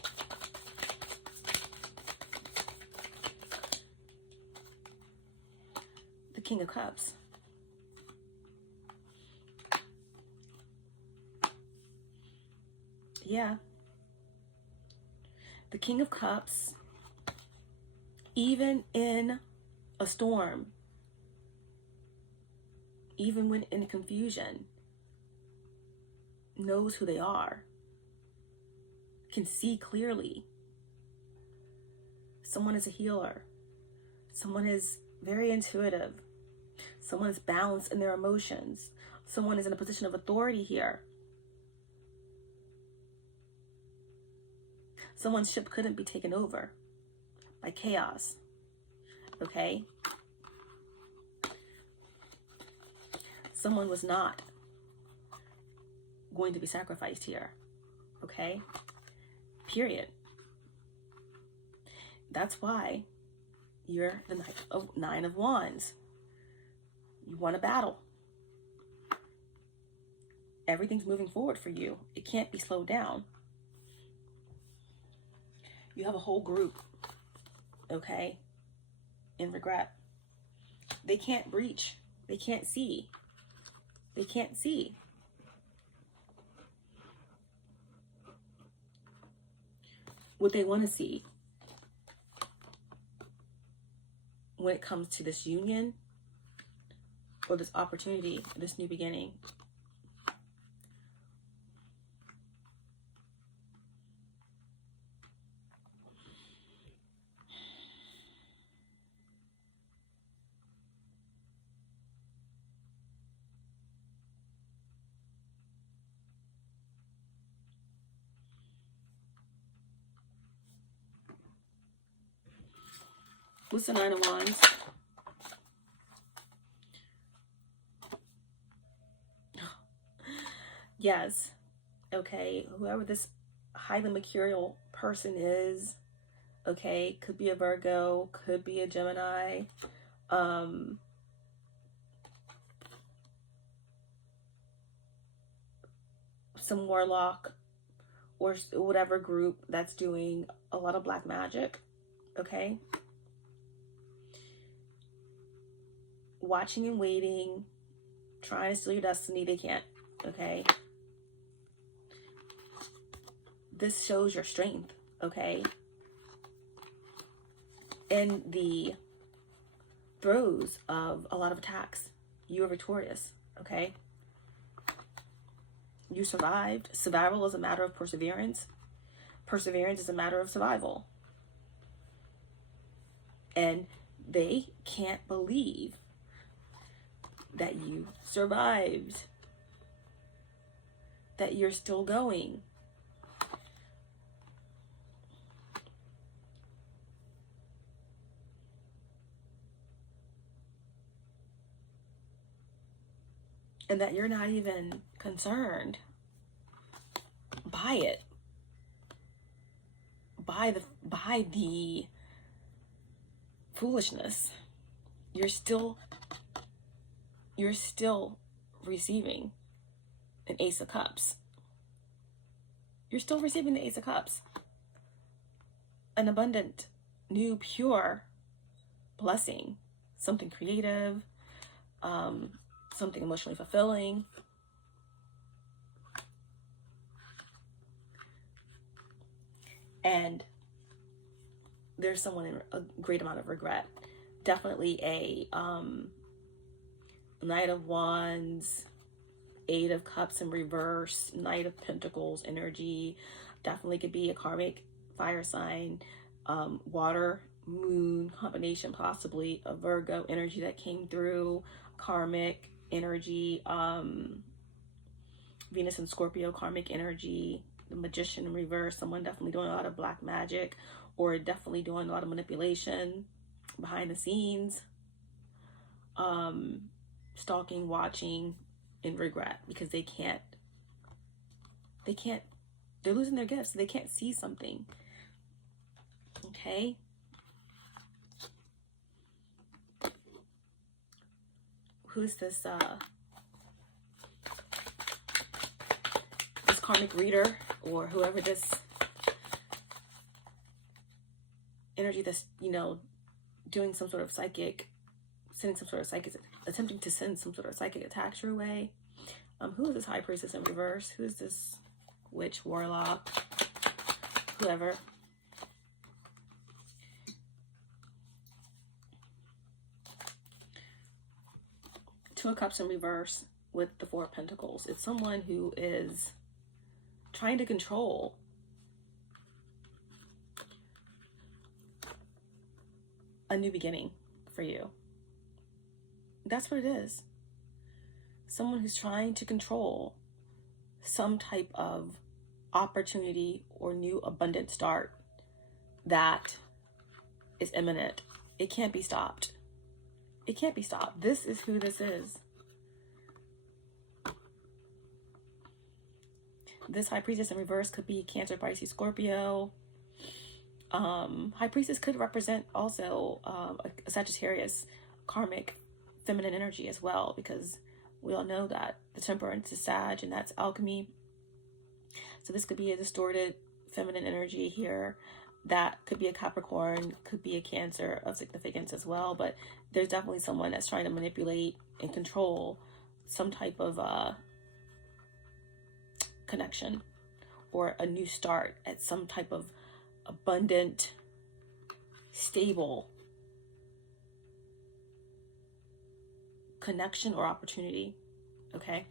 The King of Cups. Yeah. The King of Cups, even in a storm, even when in confusion, knows who they are, can see clearly. Someone is a healer. Someone is very intuitive. Someone is balanced in their emotions. Someone is in a position of authority here. Someone's ship couldn't be taken over by chaos. Okay? Someone was not going to be sacrificed here. Okay? Period. That's why you're the Nine of Wands. You won a battle. Everything's moving forward for you. It can't be slowed down. You have a whole group, okay, in regret. They can't reach. They can't see. They can't see. What they want to see when it comes to this union or this opportunity, this new beginning. What's the Nine of Wands? Yes. Okay. Whoever this highly mercurial person is, okay, could be a Virgo, could be a Gemini, some warlock or whatever group that's doing a lot of black magic, okay? Watching and waiting, trying to steal your destiny, they can't, okay? This shows your strength, okay? In the throes of a lot of attacks, you are victorious, okay? You survived. Survival is a matter of perseverance. Perseverance is a matter of survival. And they can't believe that you survived, that you're still going. And that you're not even concerned by it. by the foolishness, you're still receiving an Ace of Cups. You're still receiving the Ace of Cups. An abundant, new, pure blessing. Something creative, something emotionally fulfilling. And there's someone in a great amount of regret. Definitely a Knight of Wands, Eight of Cups in reverse, Knight of Pentacles energy. Definitely could be a karmic fire sign, water, moon combination, possibly a Virgo energy that came through, karmic energy, Venus and Scorpio karmic energy, the Magician in reverse, someone definitely doing a lot of black magic, or definitely doing a lot of manipulation behind the scenes, stalking, watching, and regret, because they're losing their gifts. They can't see something. Okay. Who's this karmic reader, or whoever this energy that's, doing some sort of psychic, sending some sort of psychic, attempting to send some sort of psychic attacks your way. Who is this High Priestess in reverse? Who is this witch, warlock, whoever? Two of Cups in reverse with the Four of Pentacles. It's someone who is trying to control a new beginning for you. That's what it is. Someone who's trying to control some type of opportunity or new abundant start that is imminent. It can't be stopped. It can't be stopped. This is who this is. This High Priestess in reverse could be Cancer, Pisces, Scorpio. High Priestess could represent also a Sagittarius karmic feminine energy as well, because we all know that the Temperance is Sag, and that's alchemy. So this could be a distorted feminine energy here. That could be a Capricorn, could be a Cancer of significance as well. But there's definitely someone that's trying to manipulate and control some type of connection or a new start at some type of abundant, stable connection or opportunity. Okay.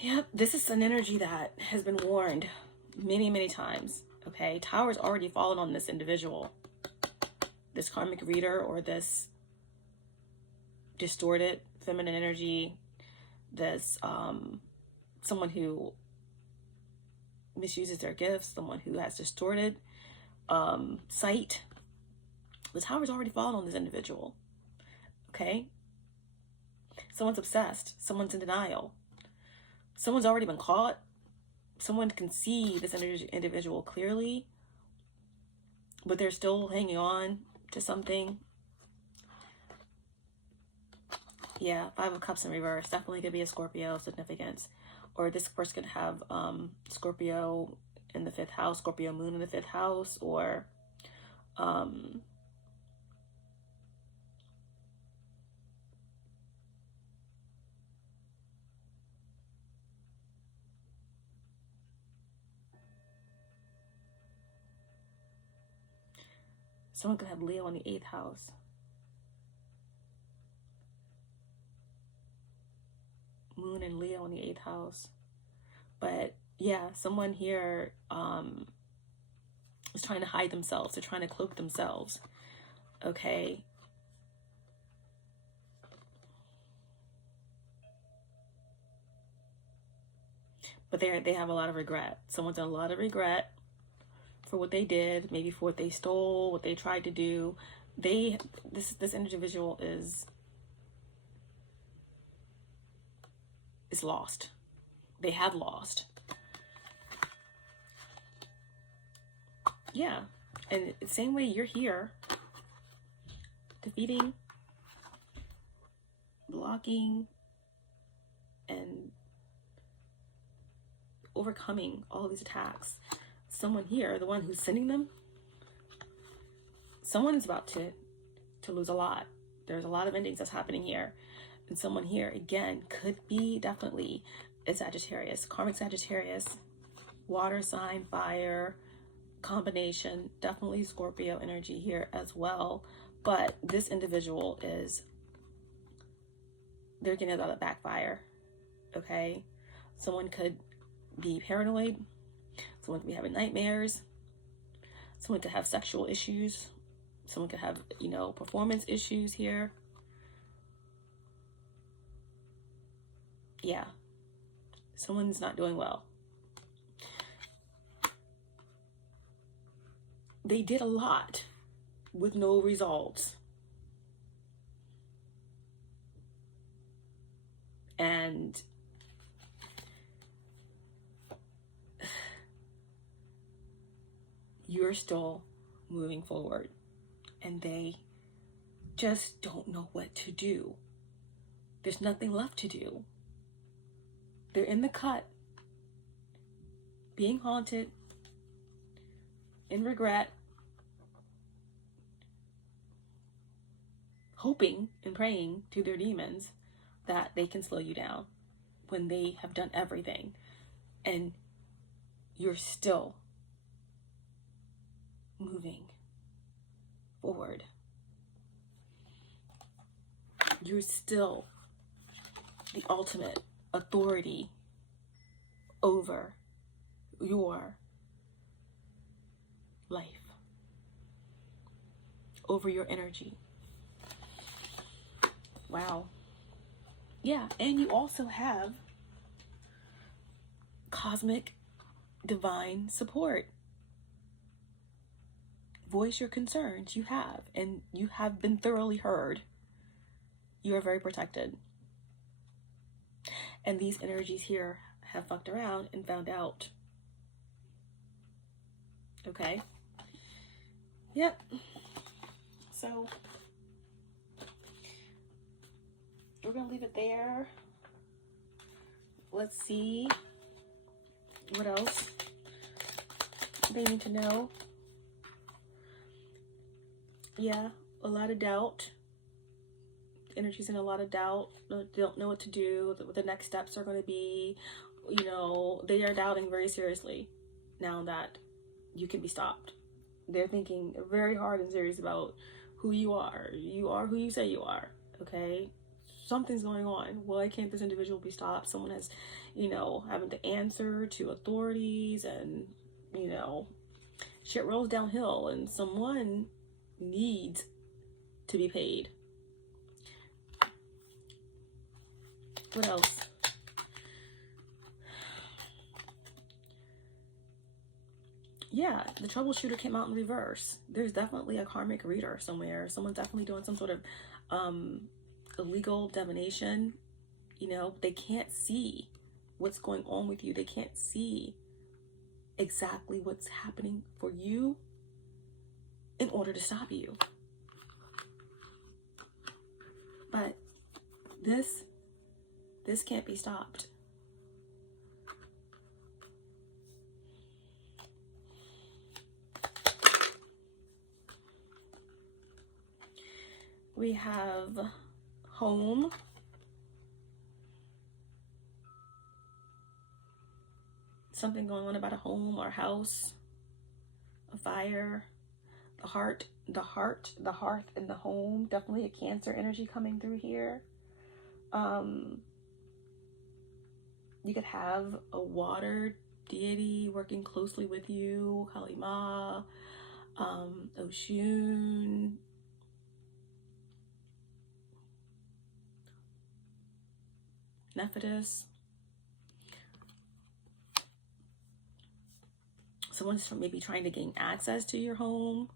Yep, this is an energy that has been warned many, many times. Okay, Tower's already fallen on this individual, this karmic reader, or this distorted feminine energy, this someone who misuses their gifts, someone who has distorted sight. The Tower's already fallen on this individual. Okay, someone's obsessed, someone's in denial. Someone's already been caught. Someone can see this individual clearly, but they're still hanging on to something. Yeah, Five of Cups in reverse. Definitely could be a Scorpio of significance. Or this person could have Scorpio in the 5th house, Scorpio moon in the 5th house, or someone could have Leo in the 8th house. Moon and Leo in the 8th house. But yeah, someone here is trying to hide themselves. They're trying to cloak themselves. Okay. But they have a lot of regret. Someone's in a lot of regret for what they did, maybe for what they stole, what they tried to do. This individual is is lost. They have lost. Yeah. And the same way you're here, defeating, blocking, and overcoming all these attacks. Someone here, the one who's sending them, someone is about to lose a lot. There's a lot of endings that's happening here. And someone here, again, could be definitely a Sagittarius, karmic Sagittarius, water sign, fire, combination, definitely Scorpio energy here as well. But this individual is, they're getting a lot of backfire, okay? Someone could be paranoid. Someone could be having nightmares. Someone could have sexual issues. Someone could have, you know, performance issues here. Yeah. Someone's not doing well. They did a lot with no results. And you're still moving forward. And they just don't know what to do. There's nothing left to do. They're in the cut, being haunted, in regret, hoping and praying to their demons that they can slow you down when they have done everything. And you're still moving forward. You're still the ultimate authority over your life, over your energy. Wow. Yeah, and you also have cosmic divine support. Voice your concerns. You have, and you have been thoroughly heard. You are very protected. And these energies here have fucked around and found out. Okay? Yep. So, we're going to leave it there. Let's see what else they need to know. Yeah, a lot of doubt. Energy's in a lot of doubt. They don't know what to do, what the next steps are going to be. You know, they are doubting very seriously now that you can be stopped. They're thinking very hard and serious about who you are. You are who you say you are, okay? Something's going on. Why can't this individual be stopped? Someone has, you know, having to answer to authorities, and, you know, shit rolls downhill, and someone needs to be paid. What else? Yeah, the troubleshooter came out in reverse. There's definitely a karmic reader somewhere. Someone's definitely doing some sort of illegal divination. You know, they can't see what's going on with you. They can't see exactly what's happening for you in order to stop you. But this can't be stopped. We have home. Something going on about a home or house. A fire. The heart, the hearth, and the home. Definitely a Cancer energy coming through here. You could have a water deity working closely with you. Kalima, Oshun. Nephthys. Someone's maybe trying to gain access to your home.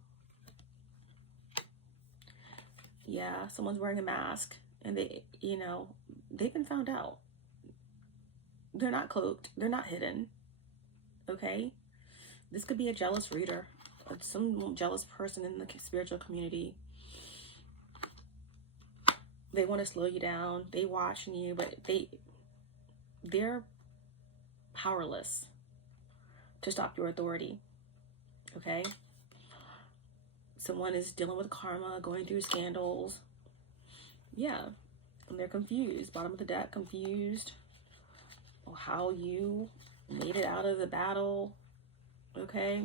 Yeah, someone's wearing a mask, and they, you know, they've been found out. They're not cloaked. They're not hidden. Okay? This could be a jealous reader. Or some jealous person in the spiritual community. They want to slow you down. They watching you, but they're powerless to stop your authority. Okay? Someone is dealing with karma, going through scandals. Yeah. And they're confused. Bottom of the deck, confused. Or how you made it out of the battle. Okay?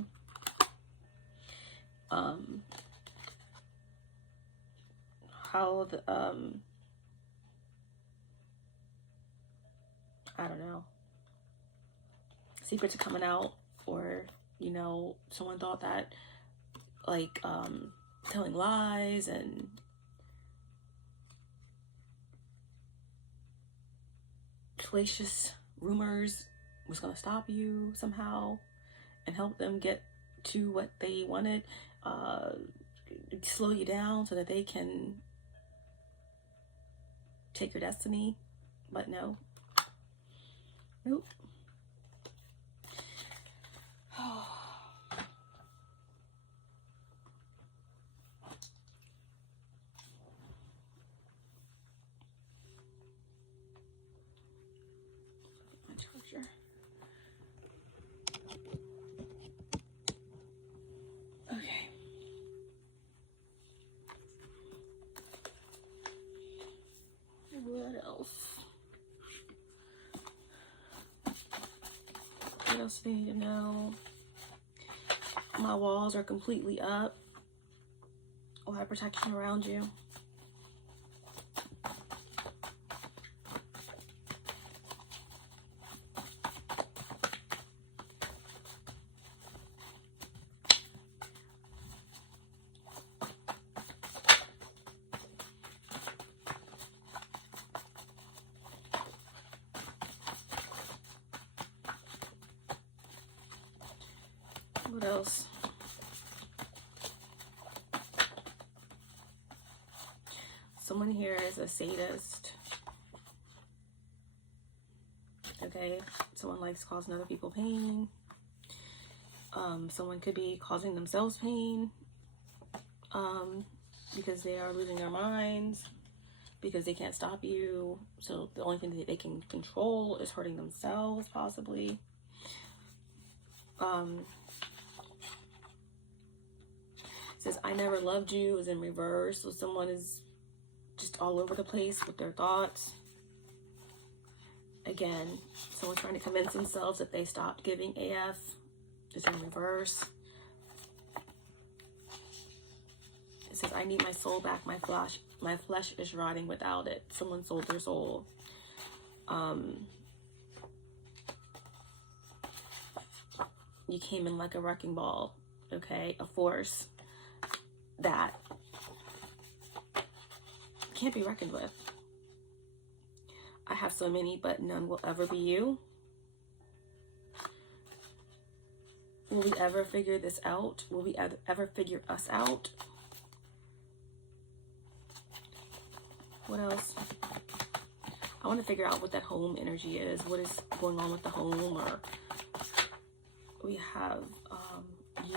How the, I don't know. Secrets are coming out, or, you know, someone thought that, like, telling lies and salacious rumors was going to stop you somehow and help them get to what they wanted, slow you down so that they can take your destiny. But no. Nope. Okay. What else? What else do you need to know? My walls are completely up. I'll have protection around you. What else? Someone here is a sadist. Okay, someone likes causing other people pain. Someone could be causing themselves pain because they are losing their minds, because they can't stop you. So the only thing that they can control is hurting themselves, possibly. Says, I never loved you is in reverse. So someone is just all over the place with their thoughts. Again, someone's trying to convince themselves that they stopped giving AF is in reverse. It says, I need my soul back. My flesh is rotting without it. Someone sold their soul. You came in like a wrecking ball. Okay, a force that can't be reckoned with. I have so many, but none will ever be you. Will we ever figure this out? Will we ever figure us out? What else? I want to figure out what that home energy is. What is going on with the home? Or we have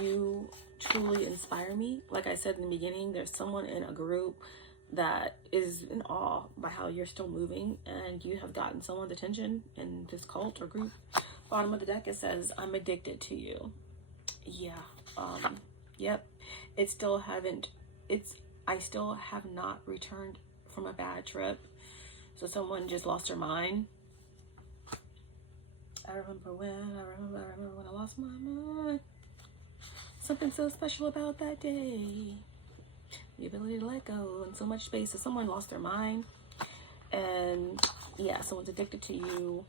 you truly inspire me. Like I said in the beginning, there's someone in a group that is in awe by how you're still moving, and you have gotten someone's attention in this cult or group. Bottom of the deck, it says, I'm addicted to you. Yeah. Yep. I still have not returned from a bad trip. So someone just lost their mind. I remember when I lost my mind. Something so special about that day. The ability to let go and so much space. So someone lost their mind. And yeah, someone's addicted to you.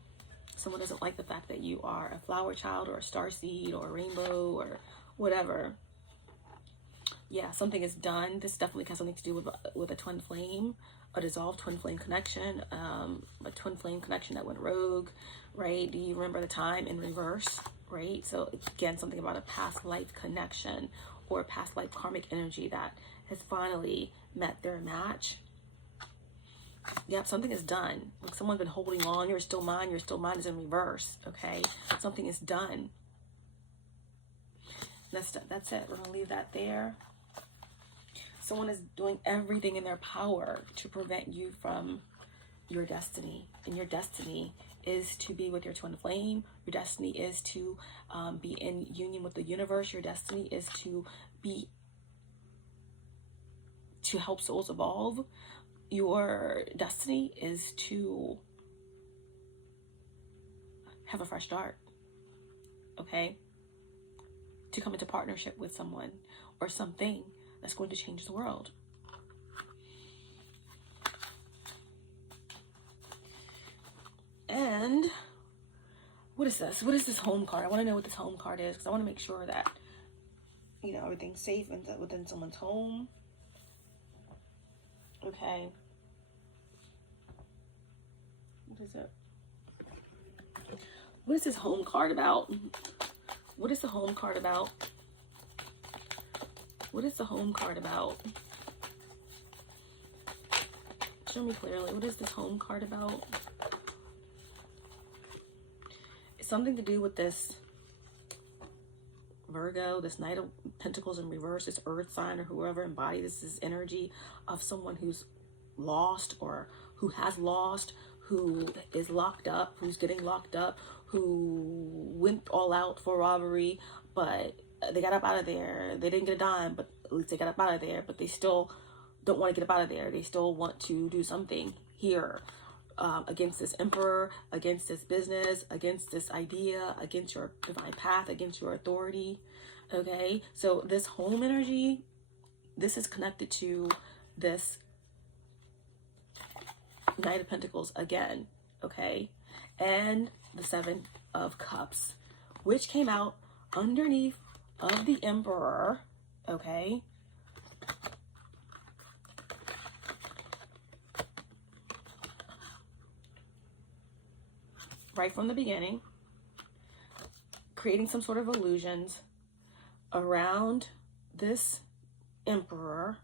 Someone doesn't like the fact that you are a flower child or a starseed or a rainbow or whatever. Yeah, something is done. This definitely has something to do with a twin flame, a dissolved twin flame connection, a twin flame connection that went rogue, right? Do you remember the time in reverse, right? So again, something about a past life connection or past life karmic energy that has finally met their match. Yep, something is done. Like someone's been holding on. You're still mine is in reverse. Okay, something is done. That's it. We're gonna leave that there. Someone is doing everything in their power to prevent you from your destiny, and your destiny is to be with your twin flame. Your destiny is to be in union with the universe. Your destiny is to help souls evolve. Your destiny is to have a fresh start, okay? To come into partnership with someone or something that's going to change the world. And what is this? What is this home card? I want to know what this home card is, because I want to make sure that, you know, everything's safe within someone's home. Okay. What is it? What is this home card about? What is the home card about? What is the home card about? Show me clearly. What is this home card about? It's something to do with this Virgo, this Knight of Pentacles in reverse, this earth sign, or whoever embodies this energy of someone who's lost, or who has lost, who is locked up, who's getting locked up, who went all out for robbery, but they got up out of there. They didn't get a dime, but at least they got up out of there, but they still don't want to get up out of there. They still want to do something here. Against this emperor, against this business, against this idea, against your divine path, against your authority. Okay, so this home energy, this is connected to this Knight of Pentacles again. Okay, and the Seven of Cups, which came out underneath of the emperor. Okay, right from the beginning, creating some sort of illusions around this emperor,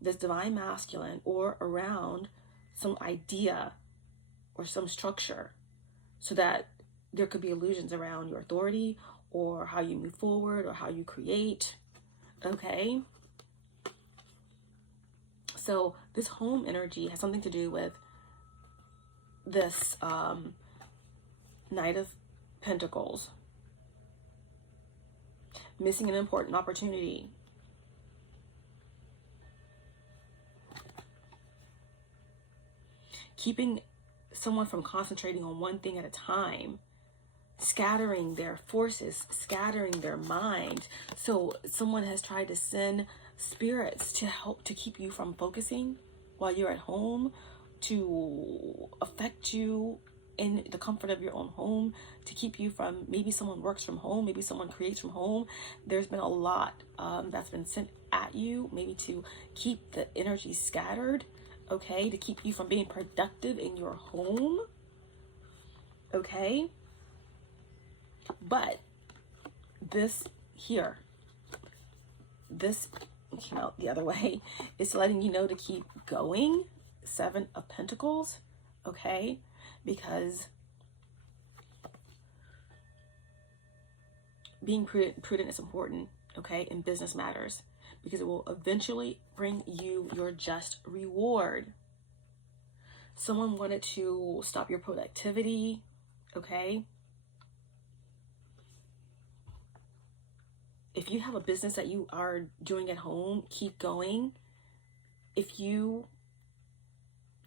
this divine masculine, or around some idea or some structure, so that there could be illusions around your authority, or how you move forward, or how you create. Okay, so this home energy has something to do with this Knight of Pentacles missing an important opportunity. Keeping someone from concentrating on one thing at a time. Scattering their forces, scattering their mind. So someone has tried to send spirits to help to keep you from focusing while you're at home, to affect you in the comfort of your own home, to keep you from, maybe someone works from home, maybe someone creates from home. There's been a lot that's been sent at you, maybe to keep the energy scattered, okay, to keep you from being productive in your home, okay. But this here, this came out the other way, it's letting you know to keep going. Seven of Pentacles, okay, because being prudent is important, okay, in business matters, because it will eventually bring you your just reward. Someone wanted to stop your productivity, okay. If you have a business that you are doing at home, keep going. If you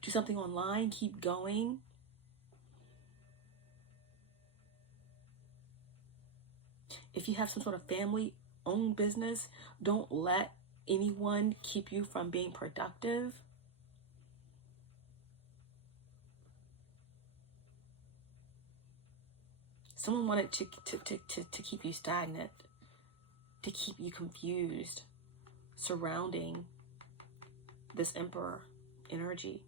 do something online, keep going. If you have some sort of family-owned business, don't let anyone keep you from being productive. Someone wanted to keep you stagnant, to keep you confused surrounding this emperor energy.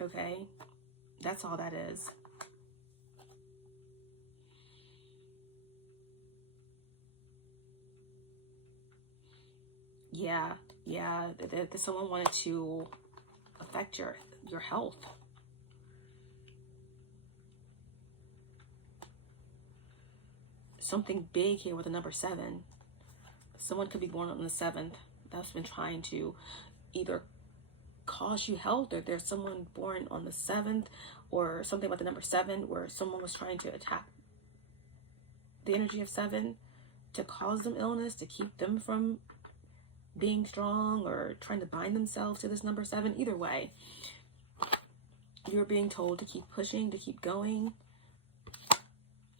Okay, that's all that is. Yeah, someone wanted to affect your health. Something big here with the number 7. Someone could be born on the 7th that's been trying to either cause you health, or there's someone born on the 7th, or something about the number 7 where someone was trying to attack the energy of 7 to cause them illness, to keep them from being strong, or trying to bind themselves to this number 7. Either way, you're being told to keep pushing, to keep going,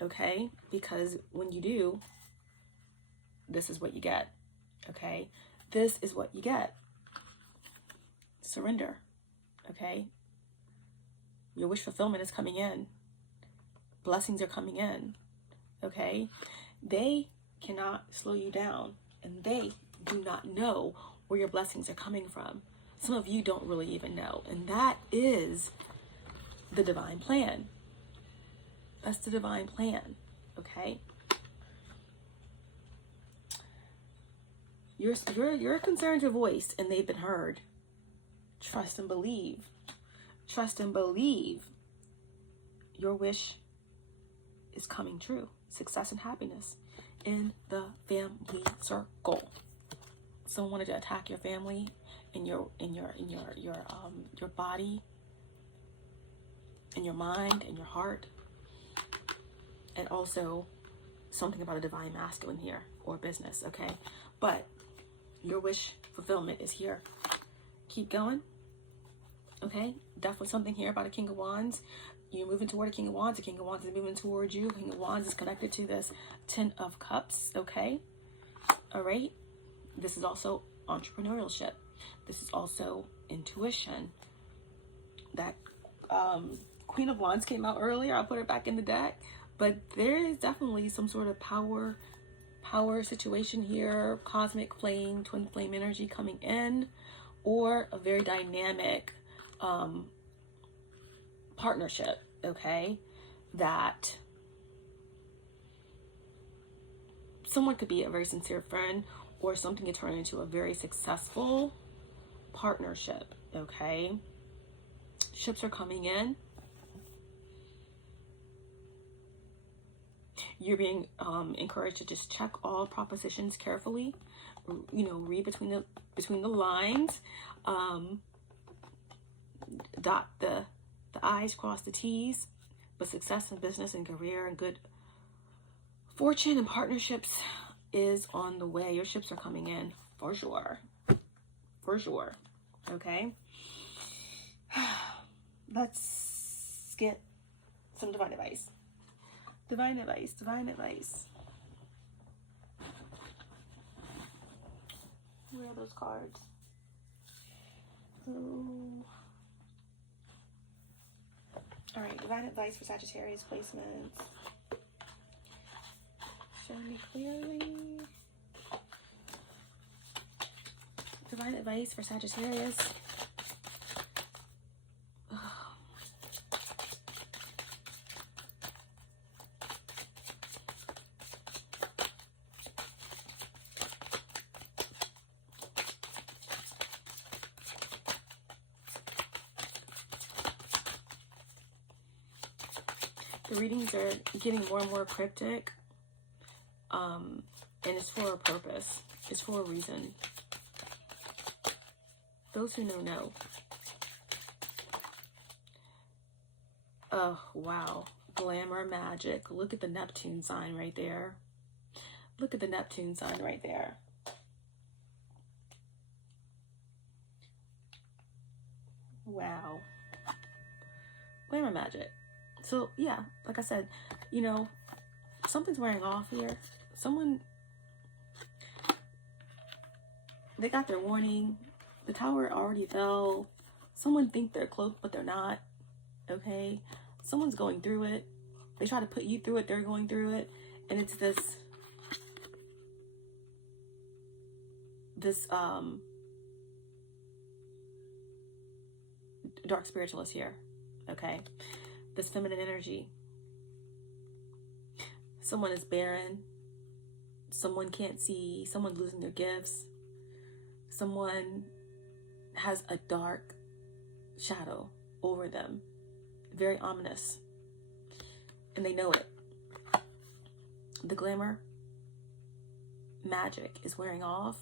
okay? Because when you do, this is what you get, okay? This is what you get. Surrender, okay? Your wish fulfillment is coming in. Blessings are coming in, okay? They cannot slow you down, and they do not know where your blessings are coming from. Some of you don't really even know, and that is the divine plan. That's the divine plan, okay? Your concerns are voiced, and they've been heard. Trust and believe. Trust and believe. Your wish is coming true. Success and happiness in the family circle. Someone wanted to attack your family and your body, and your mind and your heart, and also something about a divine masculine here, or business, okay? But your wish fulfillment is here. Keep going, okay? Definitely something here about a King of Wands. You're moving toward a King of Wands. The King of Wands is moving towards you. King of Wands is connected to this 10 of Cups, okay? All right? This is also entrepreneurship. This is also intuition. That Queen of Wands came out earlier. I'll put it back in the deck. But there is definitely some sort of power situation here. Cosmic flame, twin flame energy coming in. Or a very dynamic partnership, okay? That someone could be a very sincere friend, or something could turn into a very successful partnership, okay? Ships are coming in. You're being encouraged to just check all propositions carefully. You know, read between the lines. Dot the I's, cross the T's. But success in business and career and good fortune and partnerships is on the way. Your ships are coming in for sure. For sure. Okay? Let's get some divine advice. Divine advice. Divine advice. Where are those cards? Oh. All right, divine advice for Sagittarius placements. Show me clearly. Divine advice for Sagittarius. The readings are getting more and more cryptic, and it's for a purpose. It's for a reason. Those who know. Oh, wow. Glamour, magic. Look at the Neptune sign right there. Look at the Neptune sign right there. Wow. Glamour, magic. So, yeah, like I said, you know, something's wearing off here. Someone, they got their warning. The tower already fell. Someone think they're cloaked, but they're not. Okay? Someone's going through it. They try to put you through it. They're going through it. And it's this dark spiritualist here. Okay? This feminine energy. Someone is barren. Someone can't see. Someone's losing their gifts. Someone has a dark shadow over them, very ominous, and they know it. The glamour magic is wearing off.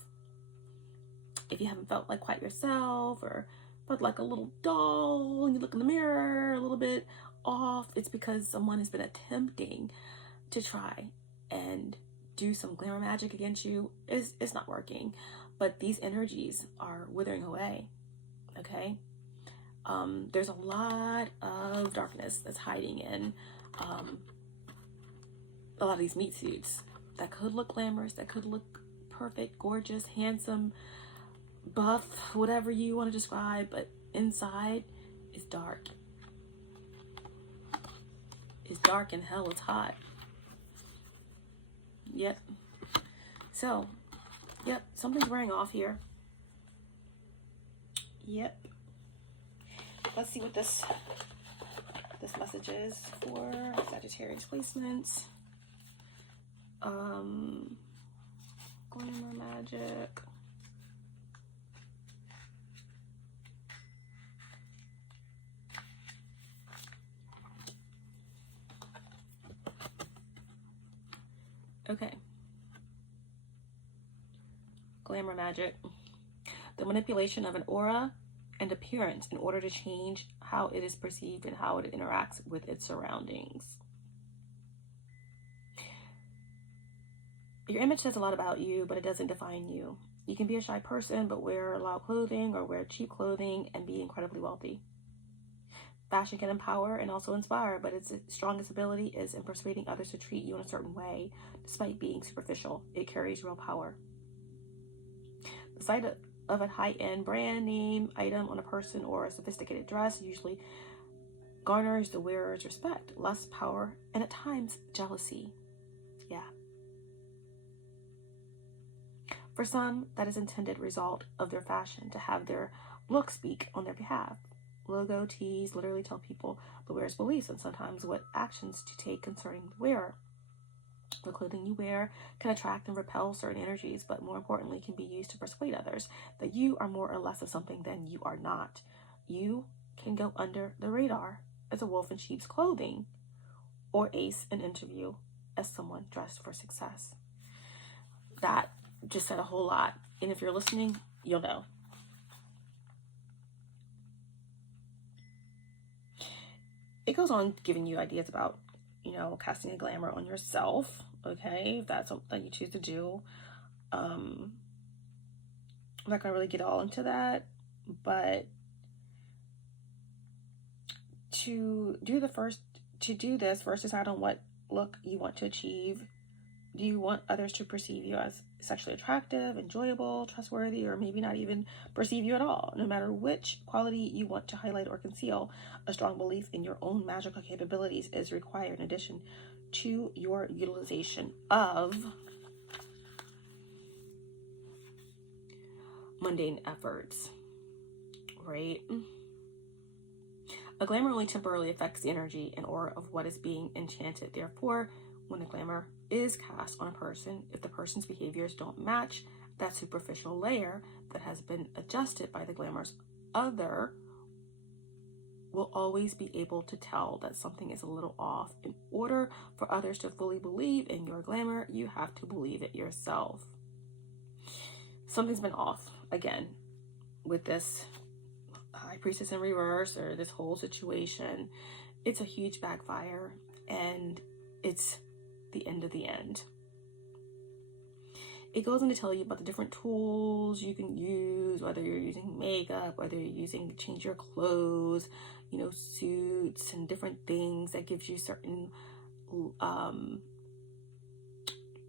If you haven't felt like quite yourself, or felt like a little doll and you look in the mirror a little bit off, it's because someone has been attempting to try and do some glamour magic against you. It's not working, but these energies are withering away. Okay, there's a lot of darkness that's hiding in a lot of these meat suits that could look glamorous, that could look perfect, gorgeous, handsome, buff, whatever you want to describe, but inside is dark. It's dark and hell is hot. Yep. So, yep, something's wearing off here. Yep. Let's see what this message is for Sagittarius placements. Glamour magic. Okay. Glamour magic. The manipulation of an aura and appearance in order to change how it is perceived and how it interacts with its surroundings. Your image says a lot about you, but it doesn't define you. You can be a shy person, but wear loud clothing or wear cheap clothing and be incredibly wealthy. Fashion can empower and also inspire, but its strongest ability is in persuading others to treat you in a certain way, despite being superficial. It carries real power. The sight of a high-end brand name item on a person or a sophisticated dress usually garners the wearer's respect, lust, power, and at times jealousy. Yeah. For some, that is intended result of their fashion to have their look speak on their behalf. Logo tees literally tell people the wearer's beliefs and sometimes what actions to take concerning the wearer. The clothing you wear can attract and repel certain energies, but more importantly can be used to persuade others that you are more or less of something than you are not. You can go under the radar as a wolf in sheep's clothing or ace an interview as someone dressed for success. That just said a whole lot, and if you're listening, you'll know. It goes on giving you ideas about, casting a glamour on yourself, okay, if that's something you choose to do. I'm not gonna really get all into that, but to do this, first decide on what look you want to achieve. Do you want others to perceive you as sexually attractive, enjoyable, trustworthy, or maybe not even perceive you at all? No matter which quality you want to highlight or conceal, a strong belief in your own magical capabilities is required in addition to your utilization of mundane efforts, right? A glamour only temporarily affects the energy and aura of what is being enchanted. Therefore, when a glamour is cast on a person, if the person's behaviors don't match that superficial layer that has been adjusted by the glamour's other, will always be able to tell that something is a little off. In order for others to fully believe in your glamour, you have to believe it yourself. Something's been off again with this High Priestess in reverse, or this whole situation. It's a huge backfire, and it's the end of the end. It goes on to tell you about the different tools you can use, whether you're using makeup, whether you're using to change your clothes, suits and different things that gives you certain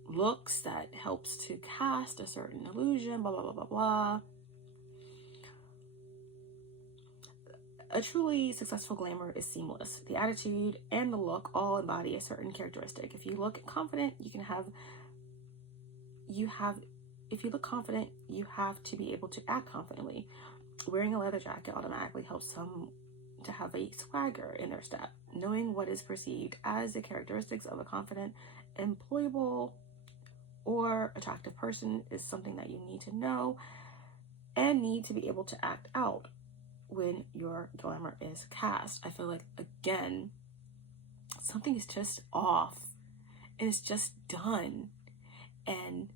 looks that helps to cast a certain illusion, blah, blah, blah, blah, blah. A truly successful glamour is seamless. The attitude and the look all embody a certain characteristic. If you look confident, if you look confident, you have to be able to act confidently. Wearing a leather jacket automatically helps some to have a swagger in their step. Knowing what is perceived as the characteristics of a confident, employable, or attractive person is something that you need to know and need to be able to act out when your glamour is cast. I feel like, again, something is just off and it's just done, and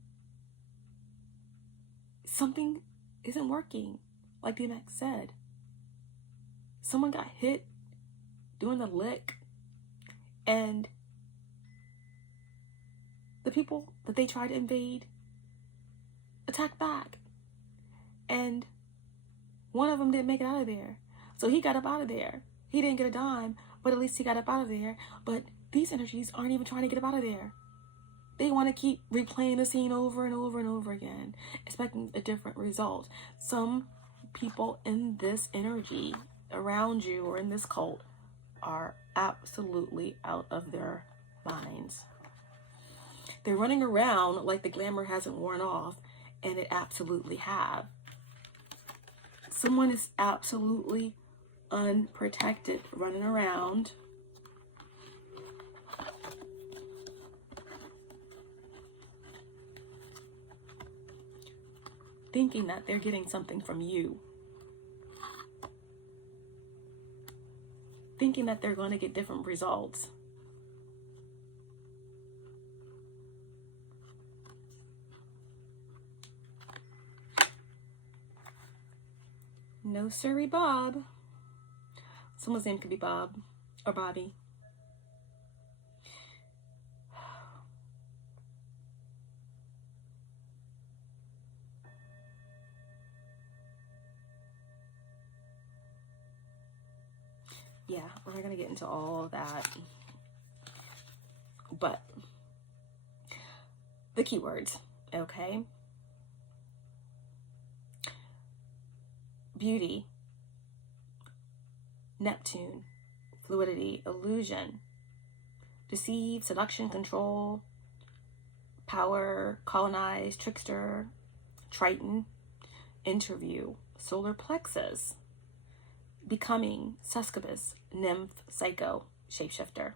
something isn't working. Like DMX said, someone got hit doing the lick, and the people that they tried to invade attacked back, and one of them didn't make it out of there. So he got up out of there. He didn't get a dime, but at least he got up out of there. But these energies aren't even trying to get up out of there. They want to keep replaying the scene over and over and over again, expecting a different result. Some people in this energy around you or in this cult are absolutely out of their minds. They're running around like the glamour hasn't worn off, and it absolutely have. Someone is absolutely unprotected, running around thinking that they're getting something from you, thinking that they're going to get different results. No siree, Bob. Someone's name could be Bob or Bobby. Yeah, we're not going to get into all of that. But the keywords, okay? Beauty, Neptune, fluidity, illusion, deceive, seduction, control, power, colonize, trickster, Triton, interview, solar plexus, becoming, succubus, nymph, psycho, shapeshifter.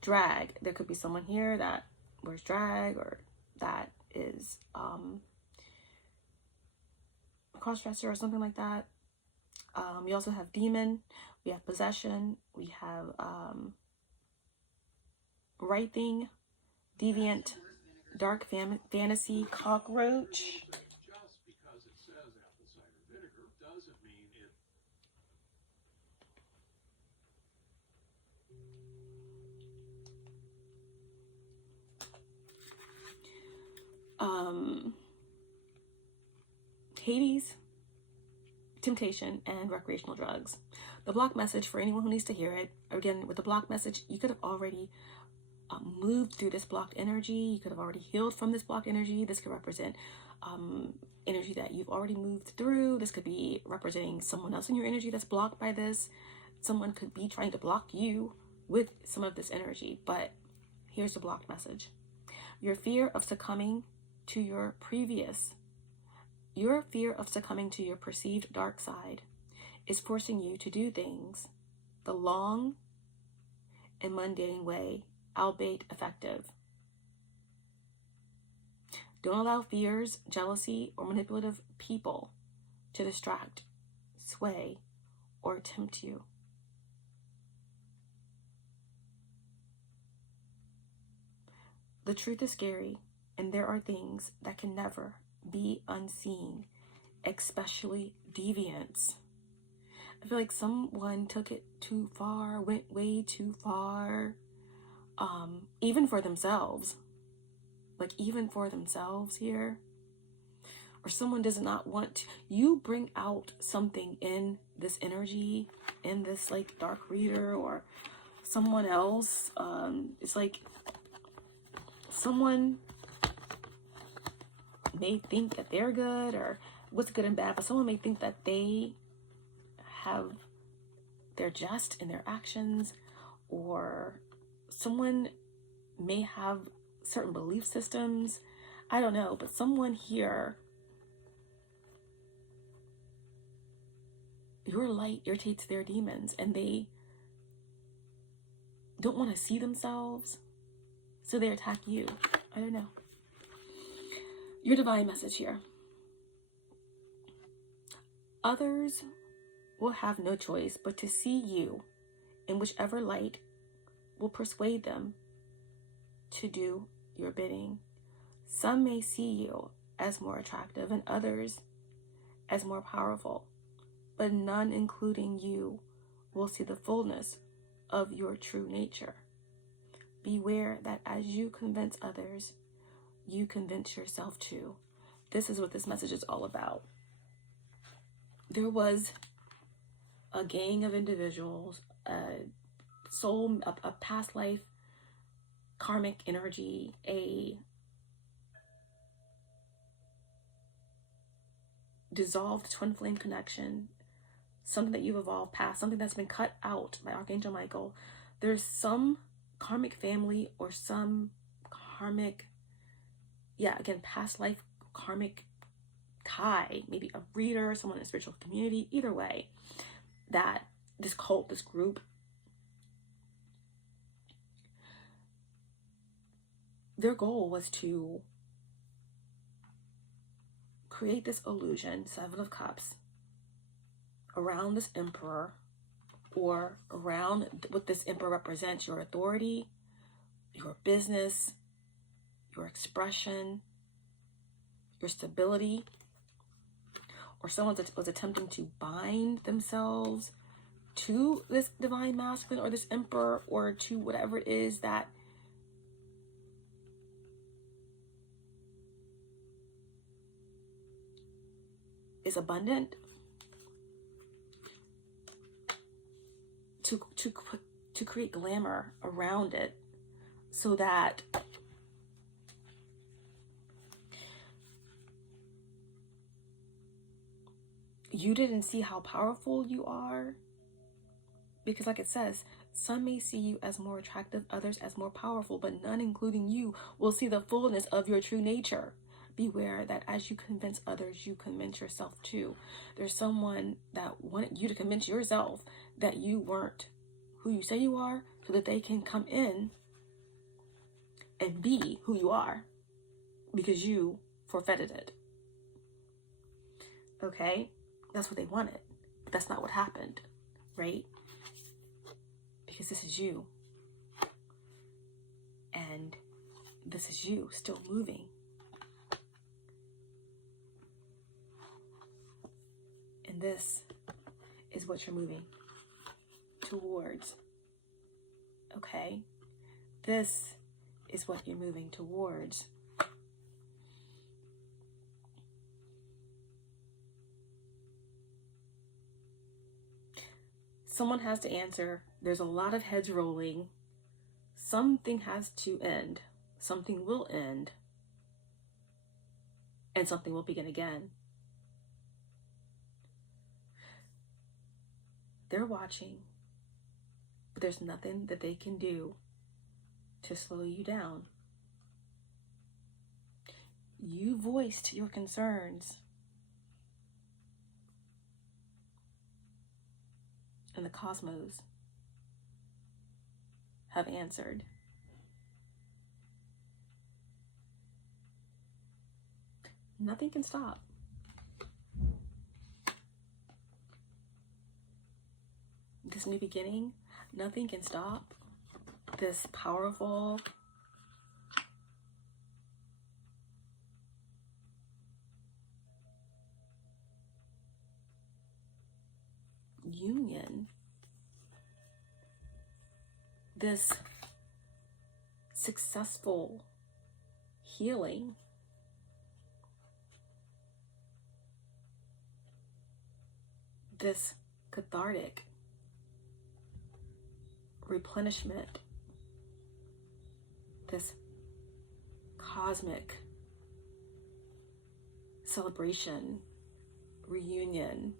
Drag, there could be someone here that wears drag or that is a crossdresser or something like that. We also have demon, we have possession, we have right thing, deviant, dark fantasy, cockroach. Just because it says apple cider vinegar doesn't mean it. Hades, temptation, and recreational drugs. The block message for anyone who needs to hear it. Again, with the block message, you could have already moved through this blocked energy. You could have already healed from this blocked energy. This could represent energy that you've already moved through. This could be representing someone else in your energy that's blocked by this. Someone could be trying to block you with some of this energy. But here's the blocked message. Your fear of succumbing to your perceived dark side is forcing you to do things the long and mundane way, albeit effective. Don't allow fears, jealousy, or manipulative people to distract, sway, or tempt you. The truth is scary, and there are things that can never be unseen, especially deviance. I feel like someone took it too far, went way too far, even for themselves. Like, even for themselves here. Or someone does not want to. You bring out something in this energy, in this, like, dark reader or someone else. It's like someone may think that they're good or what's good and bad, but someone may think that they're just in their actions, or someone may have certain belief systems. I don't know, but someone here, your light irritates their demons and they don't want to see themselves, so they attack you. I don't know. Your divine message here. Others will have no choice but to see you in whichever light will persuade them to do your bidding. Some may see you as more attractive and others as more powerful, but none, including you, will see the fullness of your true nature. Beware that as you convince others, you convince yourself too. This is what this message is all about. There was a gang of individuals, a soul, a past life, karmic energy, a dissolved twin flame connection, something that you've evolved past, something that's been cut out by Archangel Michael. There's some karmic family or some karmic, past life karmic Kai, maybe a reader, someone in a spiritual community, either way, that this cult, this group, their goal was to create this illusion, Seven of Cups, around this emperor, or around what this emperor represents, your authority, your business, your expression, your stability, or someone that was attempting to bind themselves to this divine masculine or this emperor or to whatever it is that is abundant, to create glamour around it so that you didn't see how powerful you are. Because like it says, some may see you as more attractive, others as more powerful, but none, including you, will see the fullness of your true nature. Beware that as you convince others, you convince yourself too. There's someone that wanted you to convince yourself that you weren't who you say you are, so that they can come in and be who you are because you forfeited it. Okay? That's what they wanted, but that's not what happened, right? Because this is you. And this is you still moving. And this is what you're moving towards. Okay? This is what you're moving towards. Someone has to answer. There's a lot of heads rolling. Something has to end. Something will end. And something will begin again. They're watching, but there's nothing that they can do to slow you down. You voiced your concerns, and the cosmos have answered. Nothing can stop. This new beginning, nothing can stop this powerful union, this successful healing, this cathartic replenishment, this cosmic celebration, reunion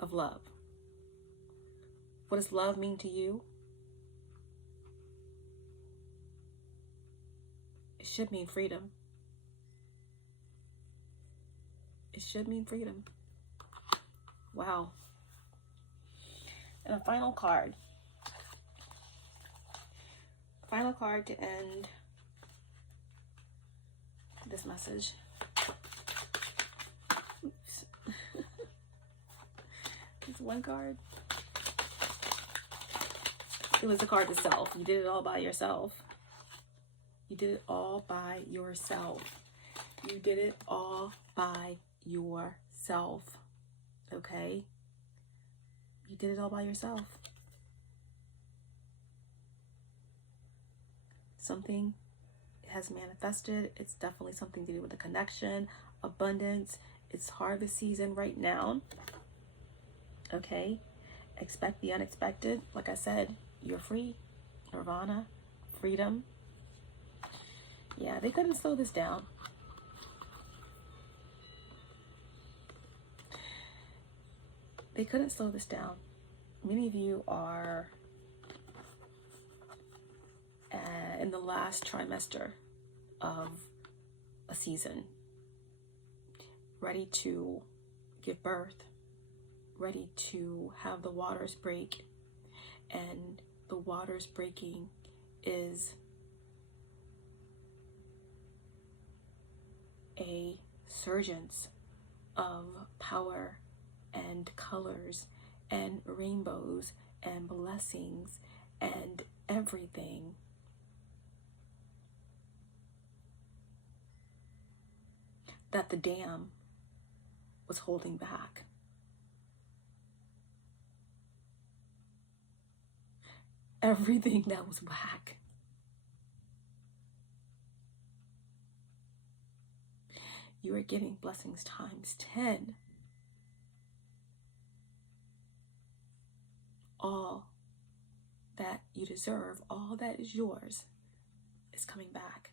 of love. What does love mean to you? It should mean freedom. It should mean freedom. Wow. And a final card. Final card to end this message. Oops. one card. It was the card to self. You did it all by yourself. You did it all by yourself. You did it all by yourself. Okay? You did it all by yourself. Something has manifested. It's definitely something to do with a connection, abundance. It's harvest season right now. Okay? Expect the unexpected. Like I said, you're free. Nirvana. Freedom. Yeah, they couldn't slow this down. They couldn't slow this down. Many of you are in the last trimester of a season, ready to give birth, ready to have the waters break. And the waters breaking is a surgence of power and colors and rainbows and blessings and everything that the dam was holding back. Everything that was whack. You are getting blessings times 10. All that you deserve, all that is yours, is coming back.